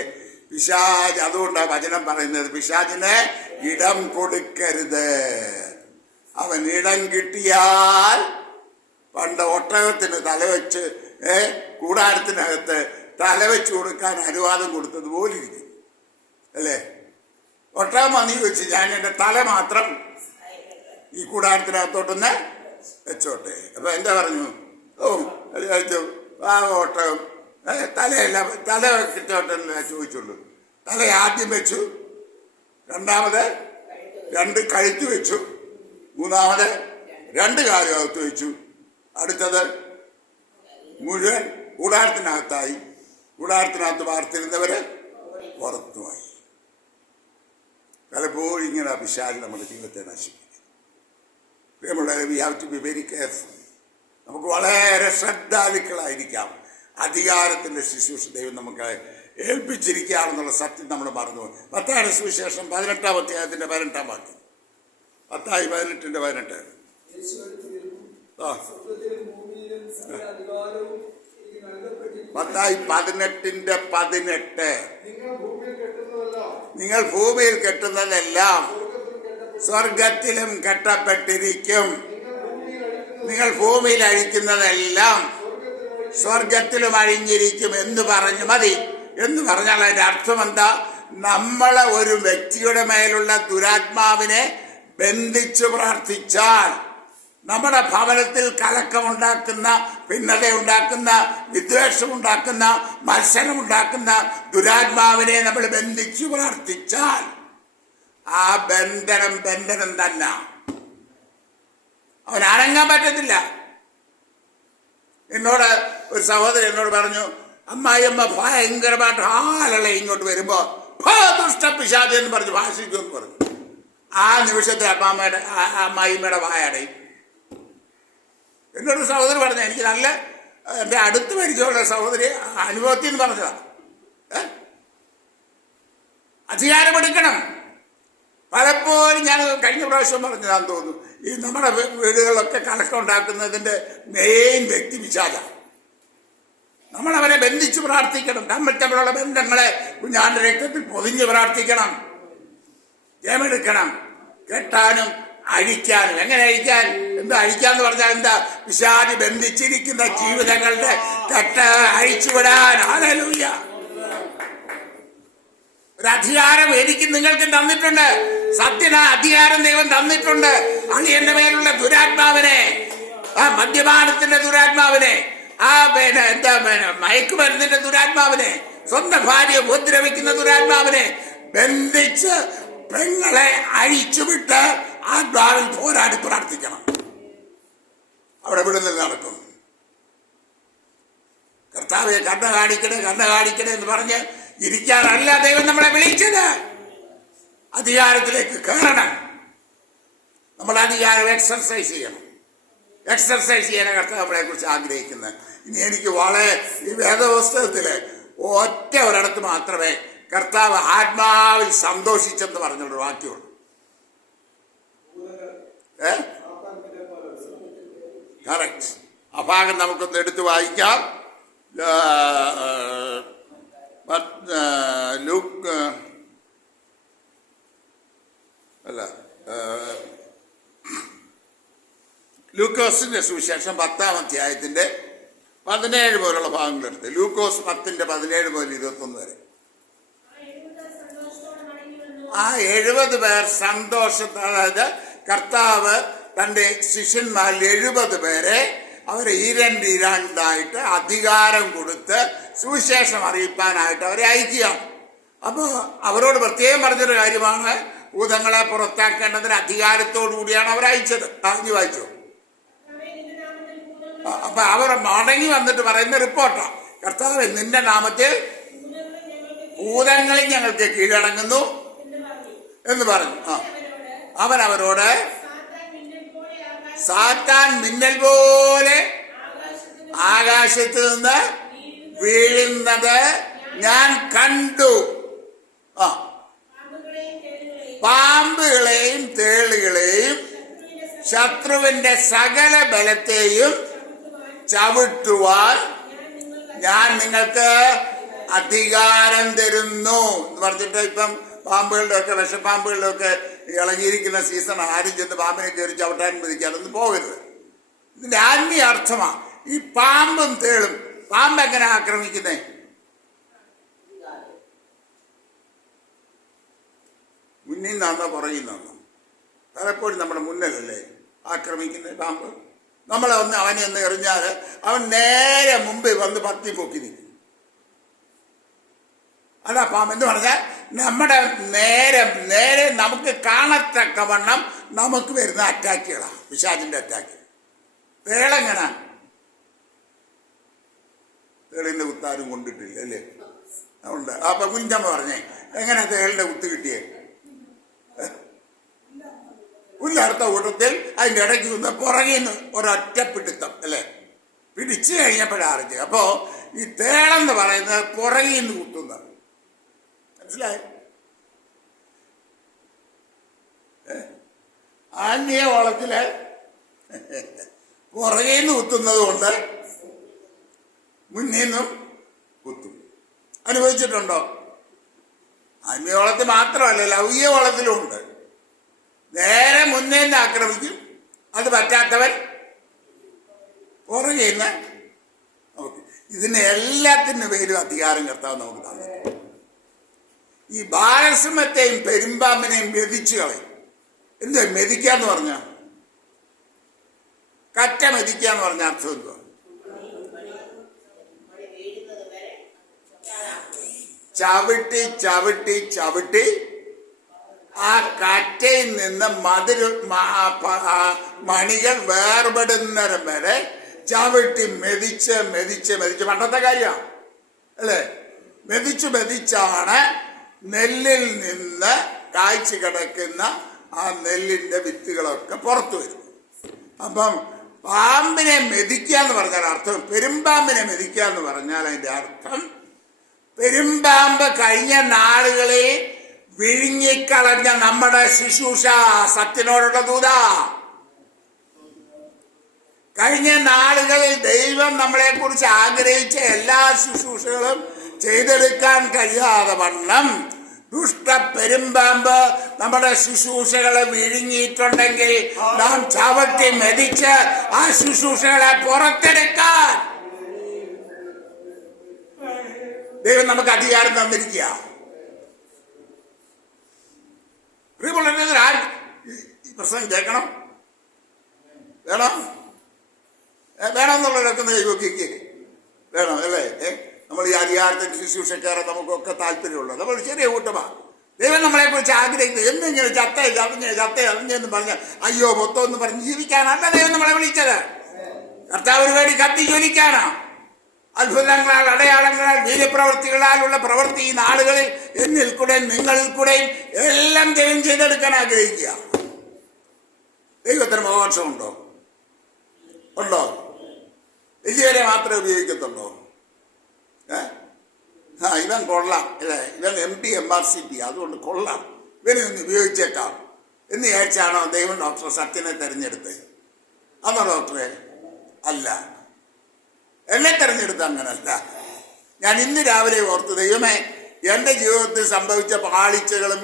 പിശാച്, അതുകൊണ്ടാണ് വചനം പറയുന്നത്, പിശാചിന് ഇടം കൊടുക്കരുത്. അവൻ ഇടം കിട്ടിയാൽ, പണ്ട് ഒട്ടകത്തിന് തലവെച്ച് കൂടാരത്തിനകത്ത് തലവെച്ച് കൊടുക്കാൻ അനുവാദം കൊടുത്തതുപോലെ ഇരിക്കും അല്ലേ? ഒട്ടകം വന്ന് ചോദിച്ചു, ഞാൻ എൻ്റെ തല മാത്രം ഈ കൂടാരത്തിനകത്തോട്ടൊന്ന് വെച്ചോട്ടെ. അപ്പൊ എന്താ പറഞ്ഞു? ചോദിച്ചു, ആ ഒട്ടകം തലയല്ല, തല വെച്ചോട്ടെന്ന് ചോദിച്ചുള്ളൂ. തല ആദ്യം വെച്ചു, രണ്ടാമത് 2 കഴുത്ത് വെച്ചു, മൂന്നാമത് 2 കാലകത്ത് വെച്ചു, അടുത്തത് മുഴുവൻ കൂടാരത്തിനകത്തായി. കൂടാരത്തിനകത്ത് വാർത്തിരുന്നവര് പുറത്തുമായി. പലപ്പോഴും ഇങ്ങനെ പിശാച് നമ്മുടെ ജീവിതത്തെ നശിപ്പിക്കും. പ്രിയമുള്ളവരെ, we have to be very careful. നമുക്ക് വളരെ ശ്രദ്ധാലുക്കളായിരിക്കാം. അധികാരത്തിന്റെ ശുശ്രൂഷ ദൈവം നമുക്ക് ഏൽപ്പിച്ചിരിക്കുകയാണെന്നുള്ള സത്യം നമ്മൾ മറന്നു. മത്തായിയുടെ സുവിശേഷം 18-ാം അധ്യായത്തിന്റെ 18-ാം വാക്യം. മത്തായി 18:18. മത്തായി 18:18. നിങ്ങൾ ഭൂമിയിൽ കെട്ടുന്നതെല്ലാം സ്വർഗത്തിലും കെട്ടപ്പെട്ടിരിക്കും. നിങ്ങൾ ഭൂമിയിൽ അഴിക്കുന്നതെല്ലാം സ്വർഗത്തിലും അഴിഞ്ഞിരിക്കും എന്ന് പറഞ്ഞു മതി. എന്ന് പറഞ്ഞാൽ അതിന്റെ അർത്ഥം എന്താ? നമ്മളെ ഒരു വ്യക്തിയുടെ മേലുള്ള ദുരാത്മാവിനെ ബന്ധിച്ചു പ്രാർത്ഥിച്ചാൽ നമ്മുടെ ഭവനത്തിൽ കലക്കമുണ്ടാക്കുന്ന, ഭിന്നതയുണ്ടാക്കുന്ന, വിദ്വേഷമുണ്ടാക്കുന്ന, മത്സരമുണ്ടാക്കുന്ന ദുരാത്മാവിനെ നമ്മൾ ബന്ധിച്ചു പ്രാർത്ഥിച്ചാൽ ആ ബന്ധനം തന്നെ. അവൻ അനങ്ങാൻ പറ്റത്തില്ല. എന്നോട് ഒരു സഹോദരൻ എന്നോട് പറഞ്ഞു, അമ്മായിയമ്മ ഭയങ്കരമായിട്ട് ആളെ ഇങ്ങോട്ട് വരുമ്പോ ദുഷ്ടപിശാചി എന്ന് പറഞ്ഞ് ഭാഷിക്കുമെന്ന് പറഞ്ഞു. ആ നിമിഷത്തെ അമ്മായിമ്മയുടെ വായടയും. എന്നോട് സഹോദരി പറഞ്ഞ, എനിക്ക് നല്ല എൻ്റെ അടുത്ത് പരിചയമുള്ള സഹോദരി അനുഭവത്തിൽ നിന്ന് പറഞ്ഞതാണ്. അധികാരമെടുക്കണം. പലപ്പോഴും ഞാൻ കഴിഞ്ഞ പ്രാവശ്യം പറഞ്ഞതാന്ന് തോന്നുന്നു, ഈ നമ്മുടെ വീടുകളിലൊക്കെ കലക്കം ഉണ്ടാക്കുന്നതിൻ്റെ മെയിൻ വ്യക്തി പിശാചാണ്. നമ്മളവരെ ബന്ധിച്ച് പ്രാർത്ഥിക്കണം. തമ്മിലുള്ള ബന്ധങ്ങളെ കുഞ്ഞാന്റെ രക്തത്തിൽ പൊതിഞ്ഞ് പ്രാർത്ഥിക്കണം. ജയമെടുക്കണം. കെട്ടാനും അഴിക്കാനും. എങ്ങനെ അഴിക്കാൻ? എന്താ അഴിക്കാന്ന് പറഞ്ഞാൽ എന്താ? പിശാച് ബന്ധിച്ചിരിക്കുന്ന ജീവിതങ്ങളുടെ കെട്ട് അഴിച്ചുവിടാൻ. ഹല്ലേലൂയ. ഒരു അധികാരം എനിക്ക് നിങ്ങൾക്ക് തന്നിട്ടുണ്ട്. സത്യന അധികാരം ദൈവം തന്നിട്ടുണ്ട്. അളിയന്റെ മേലുള്ള ദുരാത്മാവിനെ, ആ മദ്യപാനത്തിന്റെ ദുരാത്മാവിനെ, ആ മയക്കുമരുന്നിന്റെ ദുരാത്മാവിനെ, സ്വന്തം ഭാര്യയെ ഉപദ്രവിക്കുന്ന ദുരാത്മാവിനെ ബന്ധിച്ച് പെങ്ങളെ അഴിച്ചുവിട്ട് ആത്മാവിൽ പോരാടി പ്രാർത്ഥിക്കണം. അവിടെ വിടുതൽ നടക്കും. കർത്താവെ കണ്ണ കാണിക്കണേ എന്ന് പറഞ്ഞ് ഇരിക്കാനല്ല ദൈവം നമ്മളെ വിളിച്ചത്. അധികാരത്തിലേക്ക് കയറണം. നമ്മൾ അധികാരം എക്സർസൈസ് ചെയ്യണം. എക്സർസൈസ് ചെയ്യാൻ കർത്താവ് നമ്മളെ കുറിച്ച് ആഗ്രഹിക്കുന്നത്. ഇനി എനിക്ക് വളരെ ഈ വേദപുസ്തകത്തില് ഒറ്റ ഒരിടത്ത് മാത്രമേ കർത്താവ് ആത്മാവിൽ സന്തോഷിച്ചെന്ന് പറഞ്ഞൊരു വാക്യമുള്ളൂ. കറക്റ്റ്. ആ ഭാഗം നമുക്കൊന്ന് എടുത്തു വായിക്കാം. ലൂക്കോസിന്റെ സുവിശേഷം 10-ാം അധ്യായത്തിന്റെ 17 പോലുള്ള ഭാഗങ്ങളെടുത്ത്. ലൂക്കോസ് 10:17 മുതൽ 21 വരെ. ആ 70 പേർ സന്തോഷത്തോടെ, അതായത് കർത്താവ് തന്റെ ശിഷ്യന്മാരിൽ 70 പേരെ അവരെ ഈരണ്ടായിട്ട് അധികാരം കൊടുത്ത് സുവിശേഷം അറിയിപ്പാനായിട്ട് അവരെ അയക്കുകയാണ്. അപ്പോൾ അവരോട് പ്രത്യേകം പറഞ്ഞൊരു കാര്യമാണ്, ഭൂതങ്ങളെ പുറത്താക്കേണ്ടതിന് അധികാരത്തോടു കൂടിയാണ് അവർ അയച്ചത്. അറിഞ്ഞു വായിച്ചു. അപ്പൊ അവർ മടങ്ങി വന്നിട്ട് പറയുന്ന റിപ്പോർട്ടാണ്, കർത്താവ് നിന്റെ നാമത്തിൽ ഭൂതങ്ങളിൽ ഞങ്ങൾക്ക് കീഴടങ്ങുന്നു എന്ന് പറഞ്ഞു. അവൻ അവരോട്, സാത്താൻ മിന്നൽ പോലെ ആകാശത്ത് നിന്ന് വീഴുന്നത് ഞാൻ കണ്ടു. പാമ്പുകളെയും തേളുകളെയും ശത്രുവിന്റെ സകല ബലത്തെയും ചവിട്ടുവാൻ ഞാൻ നിങ്ങൾക്ക് അധികാരം തരുന്നു എന്ന് പറഞ്ഞിട്ട്, ഇപ്പം പാമ്പുകളുടെ ഒക്കെ വിഷപ്പാമ്പുകളുടെ ഒക്കെ ഇളകിയിരിക്കുന്ന സീസൺ, ആരും ചെന്ന് പാമ്പിനെ കയറി ചവിട്ടാൻ അനുവദിക്കാനൊന്നും പോകരുത്. ഇതിന്റെ ആത്മീയ അർത്ഥമാണ്. ഈ പാമ്പും തേളും, പാമ്പ് എങ്ങനെ ആക്രമിക്കുന്നേ? മുന്നിൽ നിന്നാണോ പുറകിൽ നിന്നാണോ? പലപ്പോഴും നമ്മുടെ മുന്നിലല്ലേ ആക്രമിക്കുന്നത് പാമ്പ്. അവനെ ഒന്ന് എറിഞ്ഞാൽ അവൻ നേരെ മുമ്പിൽ വന്ന് പത്തി പൊക്കി നിൽക്കും. അതാ പാമ്പ് എന്ന് പറഞ്ഞാൽ നമ്മുടെ നേരെ നമുക്ക് കാണത്തക്കവണ്ണം നമുക്ക് വരുന്ന അറ്റാക്കുകളാണ് പിശാചിന്റെ അറ്റാക്ക്. തേളെങ്ങനെ? തേളിന്റെ കുത്താരും കൊണ്ടിട്ടില്ല അല്ലേ? ഉണ്ട്. അപ്പൊ കുഞ്ചമ്മ പറഞ്ഞേ, എങ്ങനെ തേളിന്റെ കുത്ത് കിട്ടിയേ? പുല്ലറുത്ത കൂട്ടത്തിൽ അതിന്റെ ഇടയ്ക്ക് നിന്ന് പുറകിൽ നിന്ന് ഒരൊറ്റ പിടുത്തം അല്ലേ? പിടിച്ചു കഴിഞ്ഞപ്പോഴറിഞ്ഞ്. അപ്പോ ഈ തേളെന്ന് പറയുന്നത് പുറകിൽ നിന്ന് കുത്തുന്നത്, മനസ്സിലായി? ആത്മീയ ഓളത്തില് പുറകിൽ നിന്ന് കുത്തുന്നത് കൊണ്ട് മുന്നിൽ നിന്നും കുത്തും. അനുഭവിച്ചിട്ടുണ്ടോ? ആത്മീയ ഓളത്തിൽ മാത്രമല്ല, ലൗകിക ഓളത്തിലും ഉണ്ട്. നേരെ മുന്നേ നിന്ന് ആക്രമിക്കും. അത് പറ്റാത്തവൻ പുറകെ നിന്ന്. ഇതിന് എല്ലാത്തിൻ്റെ പേരും അധികാരം കർത്താവ് നമുക്ക് തന്നു. ഈ ബാലസിംഹത്തെയും പെരുമ്പാമ്പിനെയും വ്യതിച്ചു കളയും. എന്ത് മെതിക്കാന്ന് പറഞ്ഞ കറ്റ മെതിക്കാന്ന് പറഞ്ഞ അർത്ഥം എന്തുവാ? ചവിട്ടി ചവിട്ടി ചവിട്ടി ആ കറ്റയിൽ നിന്ന് മണികൾ വേർപെടുന്നേരം വരെ ചവിട്ടി മെതിച്ച് മെതിച്ച് മെതിച്ച് പണ്ടത്തെ കാര്യമാണ് അല്ലേ? മെതിച്ച് മെതിച്ചാണ് നെല്ലിൽ നിന്ന് കായ്ച്ചു കിടക്കുന്ന ആ നെല്ലിന്റെ വിത്തുകളൊക്കെ പുറത്തു വരും. അപ്പം പാമ്പിനെ മെതിക്കുക എന്ന് പറഞ്ഞാൽ അർത്ഥം, പെരുമ്പാമ്പിനെ മെതിക്കുക എന്ന് പറഞ്ഞാൽ അതിന്റെ അർത്ഥം, പെരുമ്പാമ്പ് കഴിഞ്ഞ നാളുകളിൽ വിഴുങ്ങിക്കളഞ്ഞ നമ്മുടെ ശുശ്രൂഷ, സത്യനോടുള്ള ദൂത. കഴിഞ്ഞ നാളുകളിൽ ദൈവം നമ്മളെ കുറിച്ച് ആഗ്രഹിച്ച എല്ലാ ശുശ്രൂഷകളും ചെയ്തെടുക്കാൻ കഴിയാതെ വണ്ണം ദുഷ്ട പെരുമ്പാമ്പ് നമ്മുടെ ശുശ്രൂഷകളെ വിഴുങ്ങിയിട്ടുണ്ടെങ്കിൽ നാം ചവിട്ടി മെതിച്ച് ആ ശുശ്രൂഷകളെ പുറത്തെടുക്കാൻ ദൈവം നമുക്ക് അധികാരം തന്നിരിക്കുക. ഈ പ്രസംഗം കേൾക്കണം, വേണം വേണമെന്നുള്ളവരൊക്കെ ദൈവക്ക് വേണം അല്ലേ? നമ്മൾ ഈ അധികാരത്തിന് ശുശ്രൂഷക്കാരൻ നമുക്കൊക്കെ താല്പര്യമുള്ളത് നമ്മൾ ചെറിയ കൂട്ടമാണ്. ദൈവം നമ്മളെ കുറിച്ച് ആഗ്രഹിക്കുന്നത് എന്നിങ്ങനെ ചത്തയെന്ന് പറഞ്ഞ് അയ്യോ മൊത്തം എന്ന് പറഞ്ഞ് ജീവിക്കാനല്ല ദൈവം നമ്മളെ വിളിച്ചത്. കർത്താവിന് വേണ്ടി കത്തി ജ്വലിക്കാനാ. അത്ഭുതങ്ങളാൽ, അടയാളങ്ങളാൽ, വീര്യപ്രവൃത്തികളാലുള്ള പ്രവൃത്തി ഈ നാളുകളിൽ എന്നിൽ കൂടെ നിങ്ങളിൽ കൂടെയും എല്ലാം ദൈവം ചെയ്തെടുക്കാൻ ആഗ്രഹിക്കുക. ദൈവത്തിന് മോഹൻസമുണ്ടോ? ഉണ്ടോ? വലിയവരെ മാത്രമേ ഉപയോഗിക്കത്തുള്ളൂ. ഇവൻ കൊള്ളാം അല്ലേ, ഇവൻ MP MRCP, അതുകൊണ്ട് കൊള്ളാം, ഇവനെ ഒന്ന് ഉപയോഗിച്ചേക്കാം എന്ന് വിചാരിച്ചാണോ ദൈവം ഡോക്ടർ സത്യനെ തെരഞ്ഞെടുത്തത്? അന്നോ ഡോക്ടറെ? അല്ല, എന്നെ തെരഞ്ഞെടുത്ത അങ്ങനല്ല. ഞാൻ ഇന്ന് രാവിലെ ഓർത്തു, ദൈവമേ, എൻ്റെ ജീവിതത്തിൽ സംഭവിച്ച പാളിച്ചകളും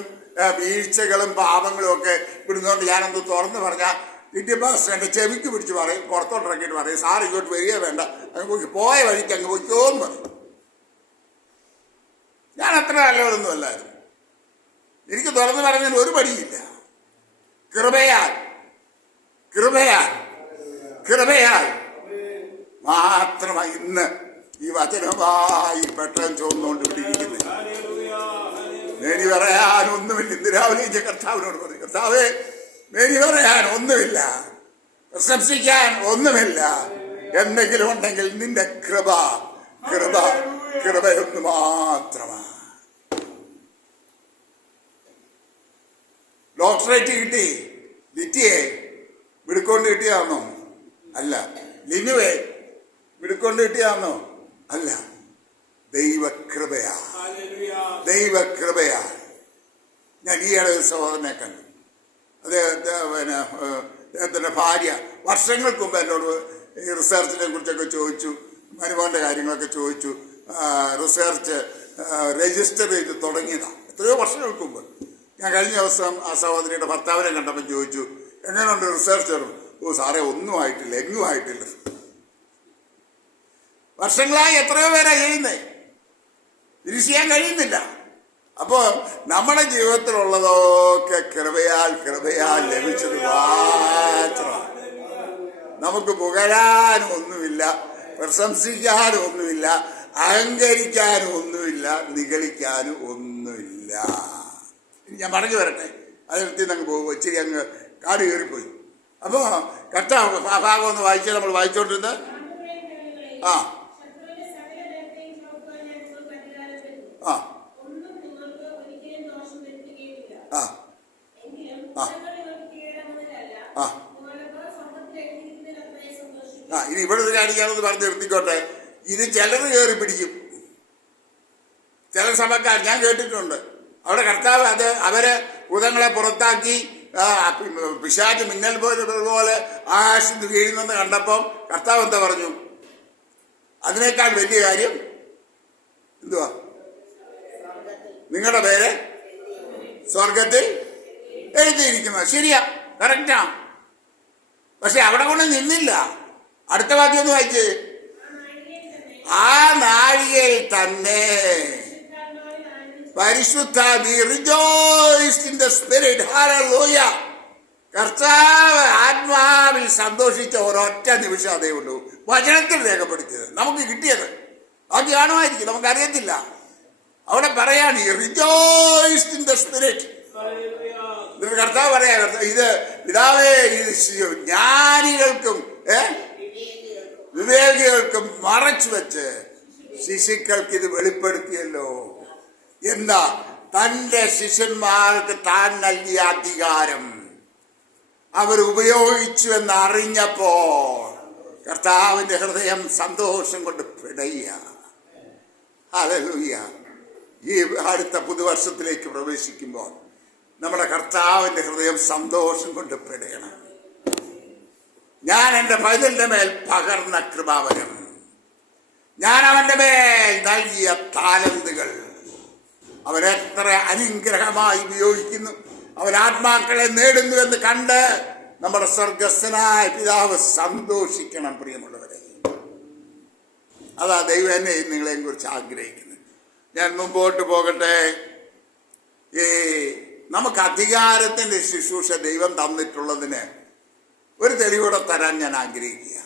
വീഴ്ചകളും പാപങ്ങളും ഒക്കെ ഇവിടുന്നുകൊണ്ട് ഞാനൊന്ന് തുറന്ന് പറഞ്ഞാൽ വിദ്യാഭ്യാസം എൻ്റെ ചെവിക്ക് പിടിച്ച് പറയും, പുറത്തോട്ടിറക്കിയിട്ട് പറയും, സാർ ഇങ്ങോട്ട് വരിക വേണ്ട, അങ്ങ് പോയ വഴിക്ക് അങ്ങ് പൊയ്ക്കോന്ന് പറയും. ഞാൻ അത്ര നല്ലവരൊന്നും അല്ലായിരുന്നു. എനിക്ക് തുറന്നു പറഞ്ഞതിന് ഒരു പടിയില്ല. കൃപയാൽ കൃപയാൽ കൃപയാൽ മാത്രമായി ഇന്ന് ഈ വചനമായി പെട്ടെന്ന് ചോർന്നുകൊണ്ട് വിട്ടിരിക്കുന്നത്. മേനി പറയാൻ ഒന്നുമില്ല. ഇന്ന് രാവിലെ കർത്താവിനോട് പറയും, കർത്താവേ, മേനി പറയാൻ ഒന്നുമില്ല, പ്രശംസിക്കാൻ ഒന്നുമില്ല, എന്തെങ്കിലും ഉണ്ടെങ്കിൽ നിന്റെ കൃപ കൃപ കൃപയൊന്ന് മാത്രമാണ്. ഡോക്ടറേറ്റ് കിട്ടി, ലിറ്റിയെ വിടുക്കൊണ്ട് കിട്ടിയാണോ? അല്ല. ലിനുവെ വിടുക്കൊണ്ട് കിട്ടിയാണോ? അല്ല. ദൈവകൃപയാ, ദൈവകൃപയാ. ഞാൻ ഈയിടെ ഒരു സഹോദരനെ കണ്ടു. അദ്ദേഹത്തിന്റെ ഭാര്യ വർഷങ്ങൾക്ക് മുമ്പ് എന്നോട് ഈ റിസർച്ചിനെ കുറിച്ചൊക്കെ ചോദിച്ചു, മനുമോന്റെ കാര്യങ്ങളൊക്കെ ചോദിച്ചു. റിസർച്ച് രജിസ്റ്റർ ചെയ്ത് തുടങ്ങിയതാണ് എത്രയോ വർഷങ്ങൾക്ക് മുമ്പ്. ഞാൻ കഴിഞ്ഞ ദിവസം ആ സഹോദരിയുടെ ഭർത്താവിനെ കണ്ടപ്പോൾ ചോദിച്ചു, എങ്ങനെയുണ്ട് റിസർച്ച്? ഓ സാറേ, ഒന്നും ആയിട്ടില്ല, എങ്ങും ആയിട്ടില്ല. വർഷങ്ങളായി എത്രയോ പേരാ ചെയ്യുന്നേ, തിരിച്ചറിയാൻ കഴിയുന്നില്ല. അപ്പോൾ നമ്മുടെ ജീവിതത്തിലുള്ളതൊക്കെ കൃപയാൽ കൃപയാൽ ലഭിച്ചത് മാത്രമാണ്. നമുക്ക് പുകഴാനും ഒന്നുമില്ല, പ്രശംസിക്കാനും ഒന്നുമില്ല, അഹങ്കരിക്കാനും ഒന്നുമില്ല, നിഗളിക്കാനും ഒന്നുമില്ല. ഞാൻ പറഞ്ഞു വരട്ടെ, അതിനെത്തി അങ്ങ് പോകും, ഇച്ചിരി അങ്ങ് കാട് കയറിപ്പോയി. അപ്പോൾ കർത്താവ് ആ ഭാഗം ഒന്ന് വായിച്ചാൽ നമ്മൾ വായിച്ചോണ്ടിരുന്നത് ആ ആ ആ ആ ഇനി ഇവിടെ കാണിക്കാമെന്ന് പറഞ്ഞ് നിർത്തിക്കോട്ടെ. ഇത് ചിലർ കയറി പിടിക്കും, ചില സഭക്കാർ ഞാൻ കേട്ടിട്ടുണ്ട്. അവിടെ കർത്താവ് അവരെ ഭൂതങ്ങളെ പുറത്താക്കി പിശാച് മിന്നൽ പോലെ ആകാശത്ത് വീഴുന്നെന്ന് കണ്ടപ്പം കർത്താവ് എന്താ പറഞ്ഞു? അതിനേക്കാൾ വലിയ കാര്യം എന്തുവാ? നിങ്ങളുടെ പേര് സ്വർഗത്തിൽ എഴുതിയിരിക്കുന്നത്. ശരിയാ, കറക്റ്റാ. പക്ഷെ അവിടെ കൊണ്ട് നിന്നില്ല. അടുത്ത വാക്യം ഒന്ന് വായിച്ച്. ആ നാഴികയിൽ തന്നെ പരിശുദ്ധാത്മാവ് rejoiced in the spirit. Hallelujah. കർത്താവ് ആത്മാവിൽ സന്തോഷിച്ച ഒരൊറ്റ നിമിഷം അതേ ഉള്ളൂ വചനത്തിൽ രേഖപ്പെടുത്തിയത് നമുക്ക് കിട്ടിയത്. ബാക്കി കാണുമായിരിക്കും, നമുക്കറിയത്തില്ല. അവിടെ പറയാണ് റിജോയ്സ്ഡ് ഇൻ ദ സ്പിരിറ്റ്. കർത്താവ് പറയാ, ഇത് പിതാവേ, ഇത് ജ്ഞാനികൾക്കും വിവേകികൾക്കും മറച്ചു വെച്ച് ശിശുക്കൾക്ക് ഇത് വെളിപ്പെടുത്തിയല്ലോ. എന്താ? തന്റെ ശിഷ്യന്മാർക്ക് താൻ നൽകിയ അധികാരം അവർ ഉപയോഗിച്ചു എന്ന് അറിഞ്ഞപ്പോൾ കർത്താവിന്റെ ഹൃദയം സന്തോഷം കൊണ്ട് പിടയുക. ഹല്ലേലൂയ. ഈ അടുത്ത പുതുവർഷത്തിലേക്ക് പ്രവേശിക്കുമ്പോൾ നമ്മുടെ കർത്താവിന്റെ ഹൃദയം സന്തോഷം കൊണ്ട് പിടയണം. ഞാൻ എൻ്റെ പൈതലിന്റെ മേൽ പകർന്ന കൃപാവരം, ഞാൻ അവന്റെ മേൽ നൽകിയ താലന്തുകൾ അവൻ എത്ര അനുഗ്രഹമായി ഉപയോഗിക്കുന്നു, അവൻ ആത്മാക്കളെ നേടുന്നു എന്ന് കണ്ട് നമ്മുടെ സ്വർഗസ്ഥനായ പിതാവ് സന്തോഷിക്കണം. പ്രിയമുള്ളവരെ, അതാ ദൈവം എന്നെയും നിങ്ങളെയും കുറിച്ച് ആഗ്രഹിക്കുന്നത്. ഞാൻ മുമ്പോട്ട് പോകട്ടെ. നമുക്ക് അധികാരത്തിന്റെ ശുശ്രൂഷ ദൈവം തന്നിട്ടുള്ളതിന് ഒരു തെളിവൂടെ തരാൻ ഞാൻ ആഗ്രഹിക്കുക.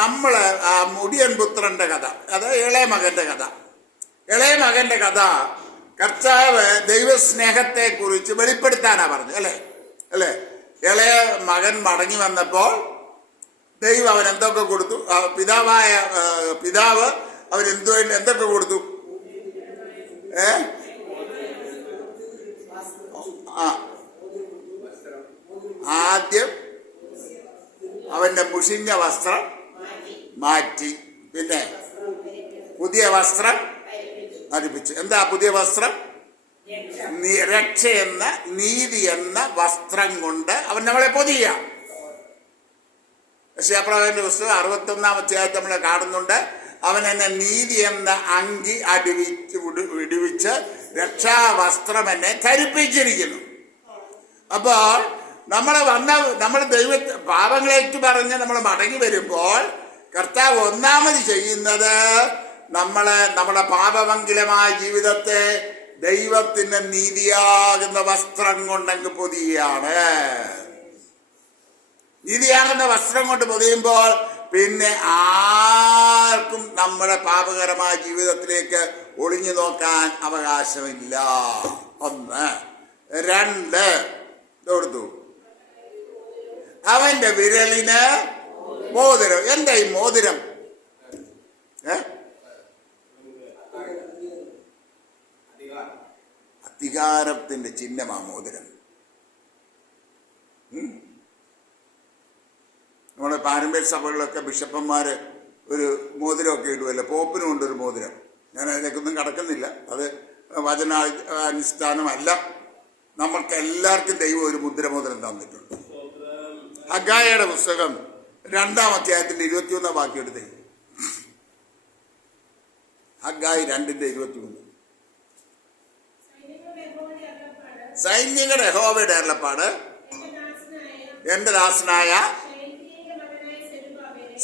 നമ്മള് ആ മുടിയൻ പുത്രന്റെ കഥ, അത് ഇളയ മകന്റെ കഥ കർത്താവ് ദൈവസ്നേഹത്തെ കുറിച്ച് വെളിപ്പെടുത്താനാ പറഞ്ഞു, അല്ലേ? ഇളയ മകൻ മടങ്ങി വന്നപ്പോൾ ദൈവം അവൻ എന്തൊക്കെ കൊടുത്തു? പിതാവ് അവൻ എന്തൊക്കെ കൊടുത്തു? ആദ്യം അവന്റെ മുഷിഞ്ഞ വസ്ത്രം മാറ്റി, പിന്നെ പുതിയ വസ്ത്രം ധരിപ്പിച്ചു. എന്താ പുതിയ വസ്ത്രം? രക്ഷ എന്ന, നീതി എന്ന വസ്ത്രം കൊണ്ട് അവൻ നമ്മളെ പൊതിയ. യശയ്യാപ്രവാചകന്റെ പുസ്തകം 61-ാം അധ്യായത്തിൽ നമ്മളെ കാണുന്നുണ്ട്. അവൻ എന്നെ നീതി എന്ന അങ്കി വിടുവിച്ച് രക്ഷാവസ്ത്രം എന്നെ ധരിപ്പിച്ചിരിക്കുന്നു. അപ്പോൾ നമ്മൾ പാപങ്ങളേറ്റു പറഞ്ഞ് നമ്മൾ മടങ്ങി വരുമ്പോൾ കർത്താവ് ഒന്നാമത് ചെയ്യുന്നത് നമ്മുടെ പാപമംഗലമായ ജീവിതത്തെ ദൈവത്തിന്റെ നീതിയാകുന്ന വസ്ത്രം കൊണ്ടങ്ങ് പൊതിയാണ്. നീതിയാകുന്ന വസ്ത്രം കൊണ്ട് പൊതിയുമ്പോൾ പിന്നെ ആർക്കും നമ്മുടെ പാപകരമായ ജീവിതത്തിലേക്ക് ഒളിഞ്ഞു നോക്കാൻ അവകാശമില്ല. 1. 2, കൊടുത്തു അവന്റെ വിരലിന് മോതിരം. എന്താ ഈ മോതിരം? അധികാരത്തിന്റെ ചിഹ്നമാ മോതിരം. നമ്മുടെ പാരമ്പര്യ സഭകളിലൊക്കെ ബിഷപ്പന്മാര് ഒരു മോതിരമൊക്കെ ഇടുമല്ലോ. പോപ്പിനും ഉണ്ടൊരു മോതിരം. ഞാൻ അതിലേക്കൊന്നും കടക്കുന്നില്ല, അത് വചനാനുഷ്ഠാനമല്ല. നമ്മൾക്ക് എല്ലാവർക്കും ദൈവം ഒരു മുദ്രമോതിരം തന്നിട്ടുണ്ട്. ഹഗ്ഗായിയുടെ പുസ്തകം 2-ാം അധ്യായത്തിന്റെ 21-ാം വാക്യം എടുത്തേ. ഹഗ്ഗായി 2:21. സൈന്യങ്ങളുടെ യഹോവയുടെ അരുളപ്പാട്, എന്റെ ദാസനായ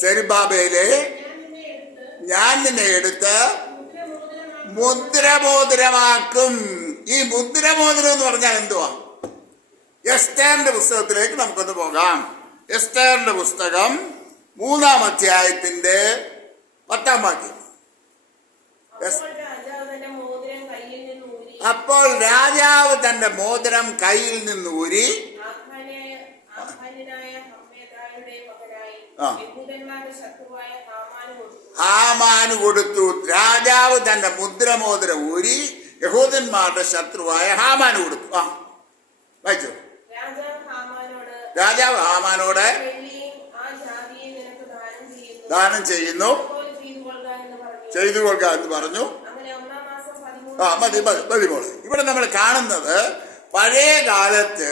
സെരുബ്ബാബേലേ, ഞാൻ നിന്നെ എടുത്ത് മുദ്രമോതിരമാക്കും. ഈ മുദ്രമോതിരം എന്ന് പറഞ്ഞാൽ എന്തുവാ? എസ്തേറിന്റെ പുസ്തകത്തിലേക്ക് നമുക്കൊന്ന് പോകാം. എസ്തേറിന്റെ പുസ്തകം 3-ാം അധ്യായത്തിന്റെ 10-ാം വാക്യം. അപ്പോൾ രാജാവ് തന്റെ മോതിരം കയ്യിൽ നിന്ന് ഊരി ഹാമാന് കൊടുത്തു. രാജാവ് തന്റെ മുദ്രമോതിരം ഊരി യഹൂദന്മാരുടെ ശത്രുവായ ഹാമാന് കൊടുത്തു. വായിച്ചു. രാജാവ് ഹാമാനോട് ദാനം ചെയ്യുന്നു, ചെയ്തു കൊടുക്കുക എന്ന് പറഞ്ഞു. മതി മോളെ. ഇവിടെ നമ്മൾ കാണുന്നത് പഴയ കാലത്ത്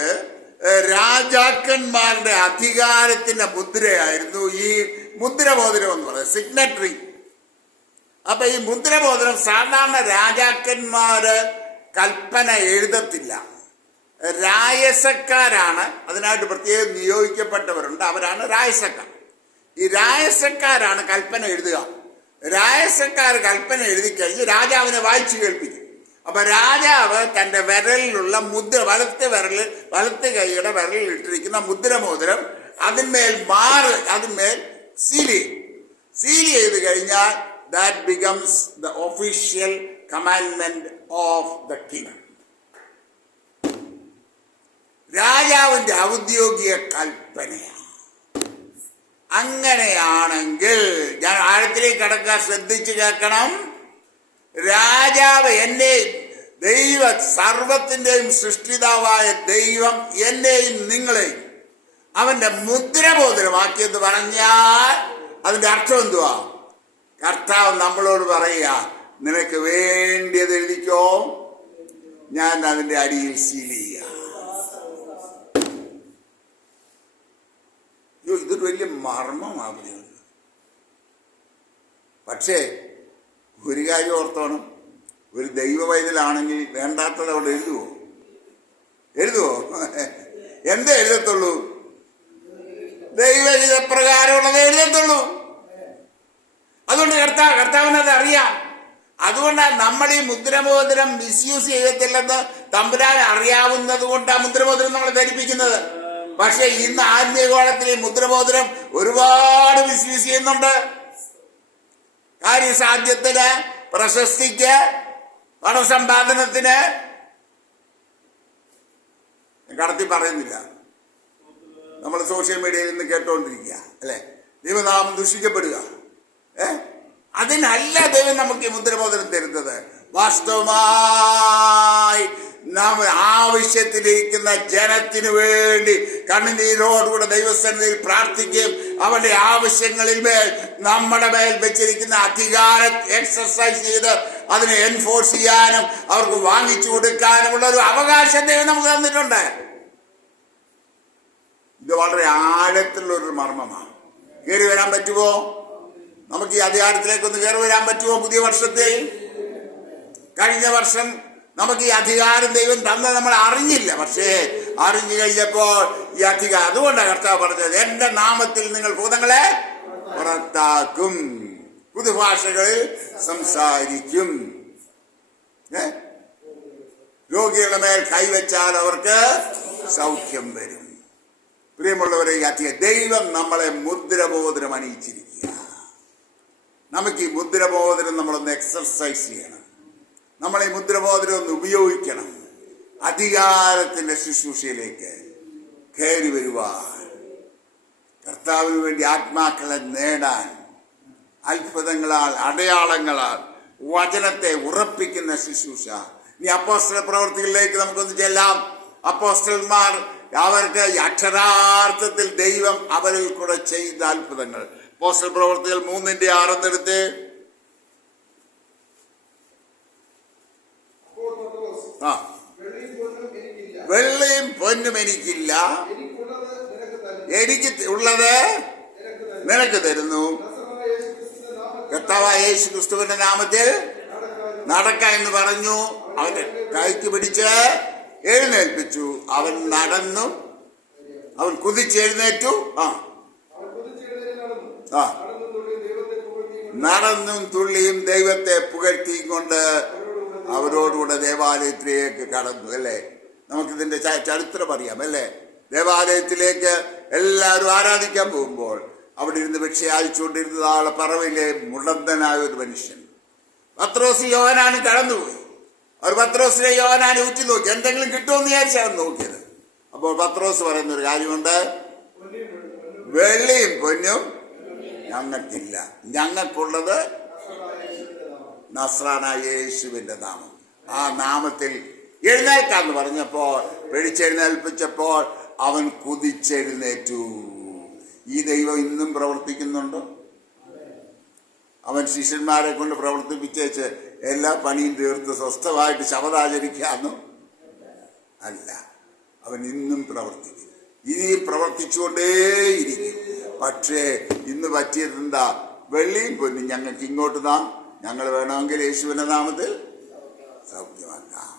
രാജാക്കന്മാരുടെ അധികാരത്തിന്റെ മുദ്രയായിരുന്നു ഈ മുദ്രമോതിരം എന്ന് പറയുന്നത്, സിഗ്നറ്ററി. അപ്പൊ ഈ മുദ്രമോതിരം സാധാരണ രാജാക്കന്മാര് കൽപ്പന എഴുതത്തില്ല, രായസക്കാരാണ് അതിനായിട്ട് പ്രത്യേകം നിയോഗിക്കപ്പെട്ടവരുണ്ട്, അവരാണ് രായസക്കാർ. ഈ രായസക്കാരാണ് കൽപ്പന എഴുതുക. രായസക്കാർ കൽപ്പന എഴുതി കഴിഞ്ഞ് രാജാവിനെ വായിച്ചു കേൾപ്പിക്കും. അപ്പൊ രാജാവ് തന്റെ വിരലിലുള്ള മുദ്ര, വലത്ത് കൈയുടെ വിരലിൽ ഇട്ടിരിക്കുന്ന മുദ്രമോതിരം അതിന്മേൽ സീൽ ചെയ്ത് കഴിഞ്ഞാൽ that becomes the official commandment of the king. രാജാവിന്റെ ഔദ്യോഗിക കൽപ്പനയാണ്. അങ്ങനെയാണെങ്കിൽ ഞാൻ ആഴത്തിലേക്ക് കടക്കാൻ ശ്രദ്ധിച്ചു കേൾക്കണം. രാജാവ് സർവത്തിന്റെയും സൃഷ്ടിതാവായ ദൈവം എന്നെയും നിങ്ങളെയും അവന്റെ മുദ്രബോധനമാക്കിയെന്ന് പറഞ്ഞാൽ അതിന്റെ അർത്ഥം എന്തുവാ? കർത്താവ് നമ്മളോട് പറയുക, നിനക്ക് വേണ്ടിയത് എഴുതിക്കോ, ഞാൻ അതിന്റെ അടിയിൽ സീൽ ചെയ്യാം. ഇതൊരു വലിയ മർമ്മമാണ്. പക്ഷേ ഒരു കാര്യം ഓർത്തോണം, ഒരു ദൈവവൈതലാണെങ്കിൽ വേണ്ടാത്തത് അവിടെ എഴുതുവോ? എന്താ എഴുതത്തുള്ളൂ? ദൈവഹിതപ്രകാരമുള്ളത് എഴുതത്തുള്ളൂ. അതുകൊണ്ട് കർത്താവിനത് അറിയാം. അതുകൊണ്ടാണ് നമ്മൾ ഈ മുദ്രമോതിരം മിസ്യൂസ് ചെയ്യത്തില്ലെന്ന് തമ്പുരാൻ അറിയാവുന്നത് കൊണ്ട് ആ മുദ്രമോതിരം നമ്മളെ ധരിപ്പിക്കുന്നത്. പക്ഷെ ഇന്ന് ആത്മീയകോളത്തിൽ ഈ മുദ്രമോതിരം ഒരുപാട് മിസ്യൂസ് ചെയ്യുന്നുണ്ട്. കാര്യസാധ്യത്തിന്, പ്രശസ്തിക്ക്, പണസമ്പാദനത്തിന്. കടത്തി പറയുന്നില്ല, നമ്മൾ സോഷ്യൽ മീഡിയയിൽ നിന്ന് കേട്ടോണ്ടിരിക്കുക അല്ലെ, ദൈവനാമം ദുഷിക്കപ്പെടുക. അതിനല്ല ദൈവം നമുക്ക് ഈ മുദ്രമോതിരം തരുന്നത്. വാസ്തവമായി നാം ആവശ്യത്തിലിരിക്കുന്ന ജനത്തിനു വേണ്ടി കണ്ണുനീരോടുകൂടെ ദൈവസന്നിധിയിൽ പ്രാർത്ഥിക്കുകയും അവന്റെ ആവശ്യങ്ങളിൽ മേൽ നമ്മുടെ മേൽ വെച്ചിരിക്കുന്ന അധികാരം എക്സർസൈസ് ചെയ്ത് അതിനെ എൻഫോഴ്സ് ചെയ്യാനും അവർക്ക് വാങ്ങിച്ചു കൊടുക്കാനുമുള്ള ഒരു അവകാശം ദൈവം നമുക്ക് തന്നിട്ടുണ്ട്. ഇത് വളരെ ആഴത്തിലുള്ളൊരു മർമ്മമാണ്. കയറി വരാൻ പറ്റുമോ? നമുക്ക് ഈ അധികാരത്തിലേക്കൊന്ന് കയറി വരാൻ പറ്റുമോ? പുതിയ വർഷത്തിൽ, കഴിഞ്ഞ വർഷം നമുക്ക് ഈ അധികാരം ദൈവം തന്നത് നമ്മൾ അറിഞ്ഞില്ല. പക്ഷേ അറിഞ്ഞു കഴിഞ്ഞപ്പോൾ ഈ അധികാരം, അതുകൊണ്ടാണ് കർത്താവ് പറഞ്ഞത്, എന്റെ നാമത്തിൽ നിങ്ങൾ ഭൂതങ്ങളെ പുറത്താക്കും, പുതുഭാഷകളിൽ സംസാരിക്കും, രോഗികളുടെ മേൽ കൈവച്ചാൽ അവർക്ക് സൗഖ്യം വരും. പ്രിയമുള്ളവരെ, ഈ ദൈവം നമ്മളെ മുദ്രബോധനം അണിയിച്ചിരിക്കുക. നമുക്ക് ഈ മുദ്രബോധനം നമ്മളൊന്ന് എക്സർസൈസ് ചെയ്യണം. നമ്മൾ ഈ മുദ്രബോധനം ഒന്ന് ഉപയോഗിക്കണം. അധികാരത്തിന്റെ ശുശ്രൂഷയിലേക്ക് കയറി വരുവാൻ, കർത്താവിന് വേണ്ടി ആത്മാക്കളെ നേടാൻ, അത്ഭുതങ്ങളാൽ, അടയാളങ്ങളാൽ വചനത്തെ ഉറപ്പിക്കുന്ന ശുശ്രൂഷ. ഇനി അപ്പോസ്തല പ്രവർത്തികളിലേക്ക് നമുക്കൊന്ന് ചെല്ലാം. അപ്പോസ്തലന്മാർ, അവർക്ക് അക്ഷരാർത്ഥത്തിൽ ദൈവം അവരിൽ കൂടെ ചെയ്ത അത്ഭുതങ്ങൾ. അപ്പോസ്തല പ്രവർത്തികൾ 3:6 വെള്ളിയും പൊന്നും എനിക്കില്ല, എനിക്ക് ഉള്ളത് നിനക്ക് തരുന്നു. കർത്താവായ യേശു ക്രിസ്തുവിന്റെ നാമത്തിൽ നടക്ക എന്ന് പറഞ്ഞു. അവന്റെ കൈക്ക് പിടിച്ച് എഴുന്നേൽപ്പിച്ചു. അവൻ നടന്നു, അവൻ കുതിച്ചെഴുന്നേറ്റു. നടന്നും തുള്ളിയും ദൈവത്തെ പുകഴ്ത്തിയും കൊണ്ട് അവരോടുകൂടെ ദേവാലയത്തിലേക്ക് കടന്നു. അല്ലേ, നമുക്കിതിന്റെ ചരിത്രം അറിയാം അല്ലേ. ദേവാലയത്തിലേക്ക് എല്ലാവരും ആരാധിക്കാൻ പോകുമ്പോൾ അവിടെ ഇരുന്ന് ഭിക്ഷ അയച്ചുകൊണ്ടിരുന്നത് ആളെ പറവിലെ മുടന്തനായ ഒരു മനുഷ്യൻ. പത്രോസ് യോഹന്നാനും കടന്നുപോയി. അവർ പത്രോസിനെ യോഹന്നാനെ ഉറ്റി നോക്കി, എന്തെങ്കിലും കിട്ടുമെന്ന് വിചാരിച്ചാണ് നോക്കിയത്. അപ്പോൾ പത്രോസ് പറയുന്ന ഒരു കാര്യമുണ്ട്, വെള്ളിയും പൊന്നും ഞങ്ങൾക്കില്ല, ഞങ്ങൾക്കുള്ളത് നസ്രാനായ യേശുവിന്റെ നാമം. ആ നാമത്തിൽ എഴുന്നേൽക്കാന്ന് പറഞ്ഞപ്പോൾ, പിടിച്ചെഴുന്നേൽപ്പിച്ചപ്പോൾ അവൻ കുതിച്ചെഴുന്നേറ്റു. ഈ ദൈവം ഇന്നും പ്രവർത്തിക്കുന്നുണ്ടോ? അവൻ ശിഷ്യന്മാരെ കൊണ്ട് പ്രവർത്തിപ്പിച്ചേച്ച് എല്ലാ പണിയും തീർത്ത് സ്വസ്ഥമായിട്ട് ശബദാചരിക്കാന്നു അല്ല. അവൻ ഇന്നും പ്രവർത്തിക്കും, ഇനിയും പ്രവർത്തിച്ചുകൊണ്ടേയിരിക്കും. പക്ഷേ ഇന്ന് പറ്റിയതെന്താ? വെള്ളിയും പൊന്നും ഞങ്ങൾക്ക് ഇങ്ങോട്ട് നാം, ഞങ്ങൾ വേണമെങ്കിൽ യേശുവിന്റെ നാമത്തിൽ സൗഖ്യമാക്കാം.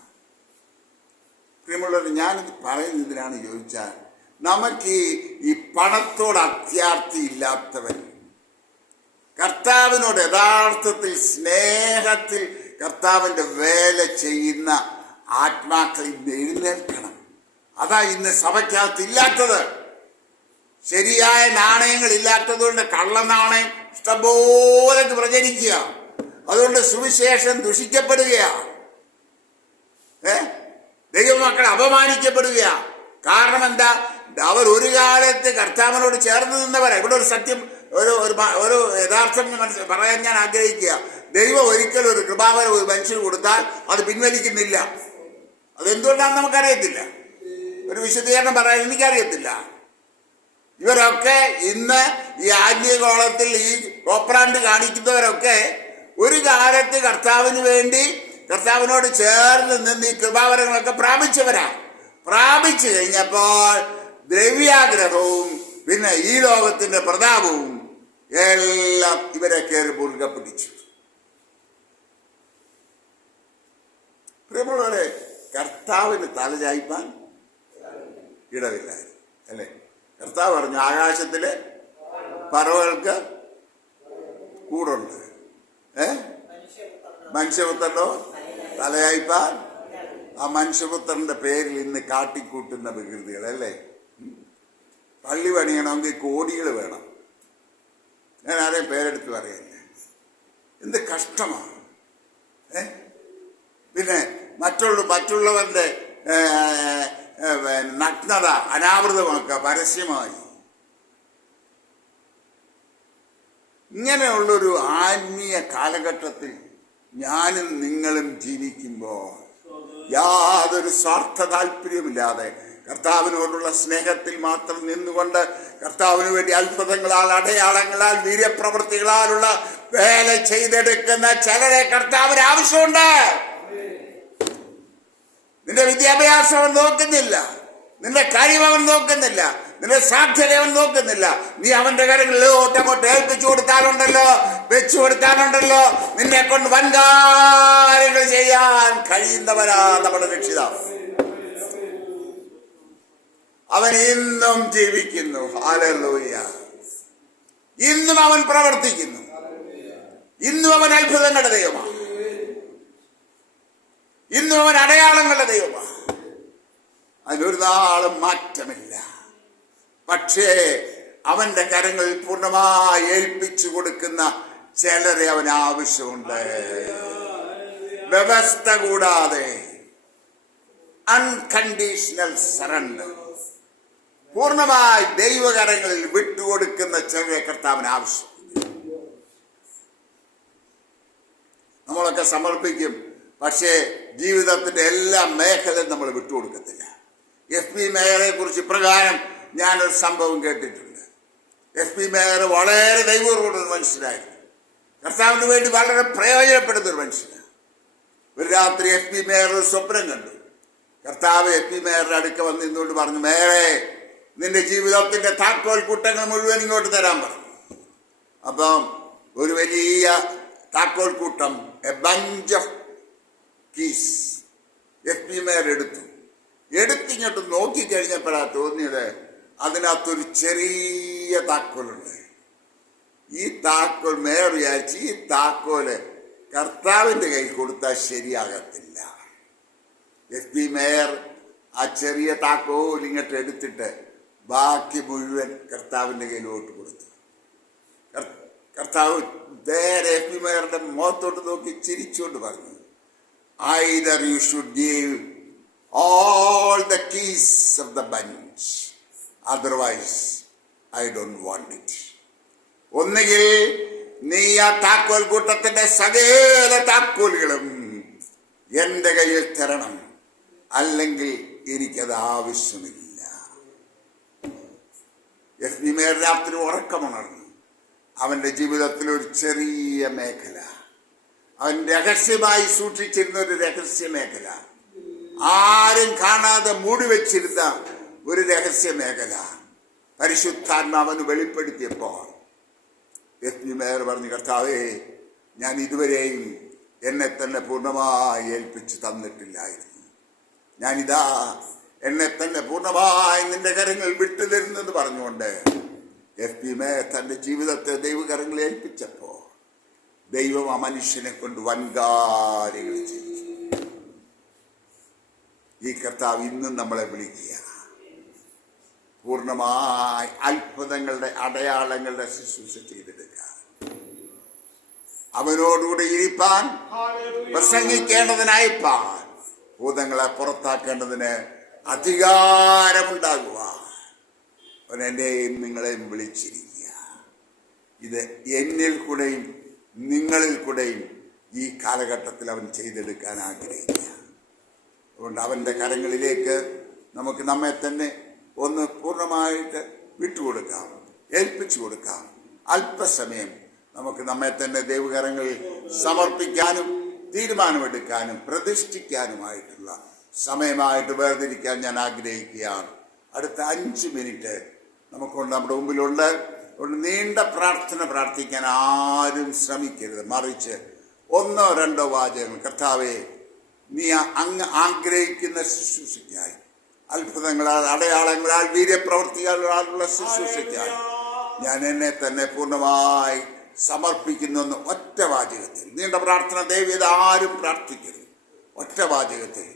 പ്രിയമുള്ളവർ, ഞാനിത് പറയുന്നതിനാണ് ചോദിച്ചാൽ, നമുക്ക് ഈ പണത്തോട് അത്യാർത്തി ഇല്ലാത്തവൻ, കർത്താവിനോട് യഥാർത്ഥത്തിൽ സ്നേഹത്തിൽ കർത്താവിൻ്റെ വേല ചെയ്യുന്ന ആത്മാക്കൾ ഇന്ന് എഴുന്നേൽക്കണം. അതാ ഇന്ന് സഭയ്ക്കകത്ത് ഇല്ലാത്തത്. ശരിയായ നാണയങ്ങൾ ഇല്ലാത്തതുകൊണ്ട് കള്ളനാണയം ഇഷ്ടംപോലെ പ്രചരിക്കുക. അതുകൊണ്ട് സുവിശേഷം ദുഷിക്കപ്പെടുകയാണ്. ദൈവമക്കൾ അപമാനിക്കപ്പെടുക. കാരണം എന്താ? അവർ ഒരു കാലത്ത് കർത്താവിനോട് ചേർന്ന് നിന്നവരാ. ഇവിടെ ഒരു സത്യം, ഒരു യഥാർത്ഥം പറയാൻ ഞാൻ ആഗ്രഹിക്കുക. ദൈവം ഒരിക്കലും ഒരു കൃപാവരം ഒരു മനുഷ്യന് കൊടുത്താൽ അത് പിൻവലിക്കുന്നില്ല. അതെന്തുകൊണ്ടാണെന്ന് നമുക്കറിയത്തില്ല. ഒരു വിശദീകരണം പറയാൻ എനിക്കറിയത്തില്ല. ഇവരൊക്കെ ഇന്ന് ഈ ആത്മീയഗോളത്തിൽ ഈ കോപ്രാണ്ട് കാണിക്കുന്നവരൊക്കെ ഒരു കാലത്ത് കർത്താവിന് വേണ്ടി കർത്താവിനോട് ചേർന്ന് നിന്ന് ഈ കൃപാവരങ്ങളൊക്കെ പ്രാപിച്ചവരാ. പ്രാപിച്ചു കഴിഞ്ഞപ്പോൾ ദ്രവ്യാഗ്രഹവും പിന്നെ ഈ ലോകത്തിന്റെ പ്രതാപവും എല്ലാം ഇവരെ കയറി മുറുകെ പിടിച്ചു. പ്രിയമുള്ളവരെ, കർത്താവിന് തലചായ്പാൻ ഇടവില്ലായിരുന്നു അല്ലേ? കർത്താവ് പറഞ്ഞു, ആകാശത്തിലെ പറവകൾക്ക് കൂടുണ്ട്, മനുഷ്യപുത്രനോ തലയായിപ്പാൻ. ആ മനുഷ്യപുത്രന്റെ പേരിൽ ഇന്ന് കാട്ടിക്കൂട്ടുന്ന വികൃതികൾ അല്ലേ? പള്ളി പണിയണമെങ്കിൽ കോടികൾ വേണം. ഞാൻ ആരെയും പേരെടുത്ത് പറയല്ലേ, എന്ത് കഷ്ടമാണ്. പിന്നെ മറ്റുള്ളവരുടെ നഗ്നത അനാവൃതമാക്കുക പരസ്യമായി. ഇങ്ങനെയുള്ളൊരു ആത്മീയ കാലഘട്ടത്തിൽ ഞാനും നിങ്ങളും ജീവിക്കുമ്പോൾ യാതൊരു സ്വാർത്ഥ താല്പര്യമില്ലാതെ കർത്താവിനോടുള്ള സ്നേഹത്തിൽ മാത്രം നിന്നുകൊണ്ട് കർത്താവിന് വേണ്ടി അത്ഭുതങ്ങളാൽ, അടയാളങ്ങളാൽ, വീര്യപ്രവൃത്തികളാലുള്ള വേല ചെയ്തെടുക്കുന്ന ചിലരെ കർത്താവിന് ആവശ്യമുണ്ട്. നിന്റെ വിദ്യാഭ്യാസം അവൻ നോക്കുന്നില്ല, നിന്റെ കഴിവ് അവൻ നോക്കുന്നില്ല, നിന്റെ സാധ്യത അവൻ നോക്കുന്നില്ല. നീ അവന്റെ കരങ്ങളിൽ അങ്ങോട്ട് ഏൽപ്പിച്ചു കൊടുത്താലുണ്ടല്ലോ, വെച്ചു കൊടുത്താലുണ്ടല്ലോ, നിന്നെ കൊണ്ട് വൻകാര്യങ്ങൾ ചെയ്യാൻ കഴിയുന്നവരാ നമ്മുടെ രക്ഷിതാവ്. അവൻ ഇന്നും ജീവിക്കുന്നു. ഹല്ലേലൂയ. ഇന്നും അവൻ പ്രവർത്തിക്കുന്നു. ഇന്നും അവൻ അത്ഭുതങ്ങളുടെ ദൈവമാണ്. ഇന്നും അവൻ അടയാളങ്ങളുടെ ദൈവമാണ്. അതിനൊരു നാളും മാറ്റമില്ല. പക്ഷേ അവന്റെ കരങ്ങളിൽ പൂർണ്ണമായി ഏൽപ്പിച്ചു കൊടുക്കുന്ന ചിലരെ അവൻ ആവശ്യമുണ്ട്. വ്യവസ്ഥ കൂടാതെ അൺകണ്ടീഷണൽ സറണ്ടർ, പൂർണ്ണമായി ദൈവകരങ്ങളിൽ വിട്ടുകൊടുക്കുന്ന ചിലരെ കർത്താവിന് ആവശ്യം. നമ്മളൊക്കെ സമർപ്പിക്കും, പക്ഷേ ജീവിതത്തിന്റെ എല്ലാ മേഖലയും നമ്മൾ വിട്ടുകൊടുക്കത്തില്ല. FP മേയറെ കുറിച്ച് ഇപ്രകാരം ഞാനൊരു സംഭവം കേട്ടിട്ടുണ്ട്. FP മേയർ വളരെ ദൈവപൂർവ്വമുള്ള മനുഷ്യനായിരുന്നു. കർത്താവിന് വേണ്ടി വളരെ പ്രയോജനപ്പെടുന്ന ഒരു മനുഷ്യനാണ്. ഒരു രാത്രി FP മേയർ ഒരു സ്വപ്നം കണ്ടു. കർത്താവ് FP മേയറുടെ അടുക്ക വന്ന് നിന്നുകൊണ്ട് പറഞ്ഞു, മേയറെ, നിന്റെ ജീവിതത്തിന്റെ താക്കോൽ കൂട്ടങ്ങൾ മുഴുവൻ ഇങ്ങോട്ട് തരാൻ പറഞ്ഞു. അപ്പം ഒരു വലിയ താക്കോൽ കൂട്ടം, a bunch of keys, FP mayor എടുത്തിങ്ങോട്ട് നോക്കിക്കഴിഞ്ഞപ്പോഴാ തോന്നിയത് അതിനകത്തൊരു ചെറിയ താക്കോലുണ്ട്. ഈ താക്കോൽ മേയർ വിചാരിച്ച് ഈ താക്കോല് കർത്താവിന്റെ കയ്യിൽ കൊടുത്താൽ ശരിയാകത്തില്ല. FP മേയർ ആ ചെറിയ താക്കോൽ ഇങ്ങോട്ട് എടുത്തിട്ട് ബാക്കി മുഴുവൻ കർത്താവിന്റെ കയ്യിലോട്ട് കൊടുത്തു. കർത്താവ് നേരെ FP മേയറുടെ മുഖത്തോട്ട് നോക്കി ചിരിച്ചുകൊണ്ട് പറഞ്ഞു, either you should give all the keys of the bunch, otherwise I don't want it. ഒന്നുകിൽ നീ ആ താക്കോൽ കൂട്ടത്തിന്റെ സകല താക്കോലുകളും എന്റെ കയ്യിൽ തരണം, അല്ലെങ്കിൽ എനിക്കത് ആവശ്യമില്ല. FP മേയർ രാത്രി ഉറക്കമുണർന്നു. അവന്റെ ജീവിതത്തിൽ ഒരു ചെറിയ മേഖല, അവൻ രഹസ്യമായി സൂക്ഷിച്ചിരുന്ന ഒരു രഹസ്യ മേഖല, ആരും കാണാതെ മൂടി വെച്ചിരുന്ന ഒരു രഹസ്യ മേഖല പരിശുദ്ധാത്മാവന് വെളിപ്പെടുത്തിയപ്പോൾ FP മേയർ പറഞ്ഞു, കർത്താവേ, ഞാൻ ഇതുവരെയും എന്നെ തന്നെ പൂർണ്ണമായി ഏൽപ്പിച്ചു തന്നിട്ടില്ലായിരുന്നു. ഞാനിതാ എന്നെ തന്നെ പൂർണ്ണമായി നിന്റെ കരങ്ങൾ വിട്ടു തരുന്നെന്ന് പറഞ്ഞുകൊണ്ട് FP മേയർ തന്റെ ജീവിതത്തെ ദൈവകരങ്ങളിൽ ഏൽപ്പിച്ചപ്പോൾ ദൈവം ആ മനുഷ്യനെ കൊണ്ട് വൻകാര്യങ്ങൾ ചെയ്തു. ഈ കർത്താവ് ഇന്നും നമ്മളെ വിളിക്കുക, പൂർണ്ണമായി അത്ഭുതങ്ങളുടെ അടയാളങ്ങളുടെ ശുശ്രൂഷ ചെയ്തെടുക്കുക. അവനോടുകൂടി ഇരിപ്പാൻ, പ്രസംഗിക്കേണ്ടതിനയപ്പാൻ, ഭൂതങ്ങളെ പുറത്താക്കേണ്ടതിന് അധികാരമുണ്ടാകുക. അവൻ എന്നെയും നിങ്ങളെയും വിളിച്ചിരിക്കുക. ഇത് എന്നിൽ കൂടെയും നിങ്ങളിൽ കൂടെയും ഈ കാലഘട്ടത്തിൽ അവൻ ചെയ്തെടുക്കാൻ ആഗ്രഹിക്കുക. അതുകൊണ്ട് അവൻ്റെ കരങ്ങളിലേക്ക് നമുക്ക് നമ്മെ തന്നെ ഒന്ന് പൂർണ്ണമായിട്ട് വിട്ടുകൊടുക്കാം, ഏൽപ്പിച്ചു കൊടുക്കാം. അല്പസമയം നമുക്ക് നമ്മെ തന്നെ ദൈവകരങ്ങളിൽ സമർപ്പിക്കാനും തീരുമാനമെടുക്കാനും പ്രതിഷ്ഠിക്കാനുമായിട്ടുള്ള സമയമായിട്ട് വേർതിരിക്കാൻ ഞാൻ ആഗ്രഹിക്കുകയാണ്. അടുത്ത 5 മിനിറ്റ് നമുക്കുണ്ട്, നമ്മുടെ മുമ്പിലുണ്ട്. അതുകൊണ്ട് നീണ്ട പ്രാർത്ഥന പ്രാർത്ഥിക്കാൻ ആരും ശ്രമിക്കരുത്. മറിച്ച് 1 or 2 വാചകങ്ങൾ, കർത്താവേ, നീ അങ്ങ് ആഗ്രഹിക്കുന്ന ശുശ്രൂഷയ്ക്കായി, അത്ഭുതങ്ങളാൽ അടയാളങ്ങളാൽ വീര്യപ്രവർത്തികളാലുള്ള ശുശ്രൂഷയ്ക്കായി ഞാൻ എന്നെ തന്നെ പൂർണ്ണമായി സമർപ്പിക്കുന്നു. ഒറ്റ വാചകത്തിൽ നീണ്ട പ്രാർത്ഥന ദൈവം ആരും പ്രാർത്ഥിക്കരുത്. ഒറ്റ വാചകത്തിൽ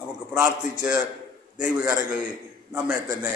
നമുക്ക് പ്രാർത്ഥിച്ച് ദൈവകരങ്ങളിൽ നമ്മെ തന്നെ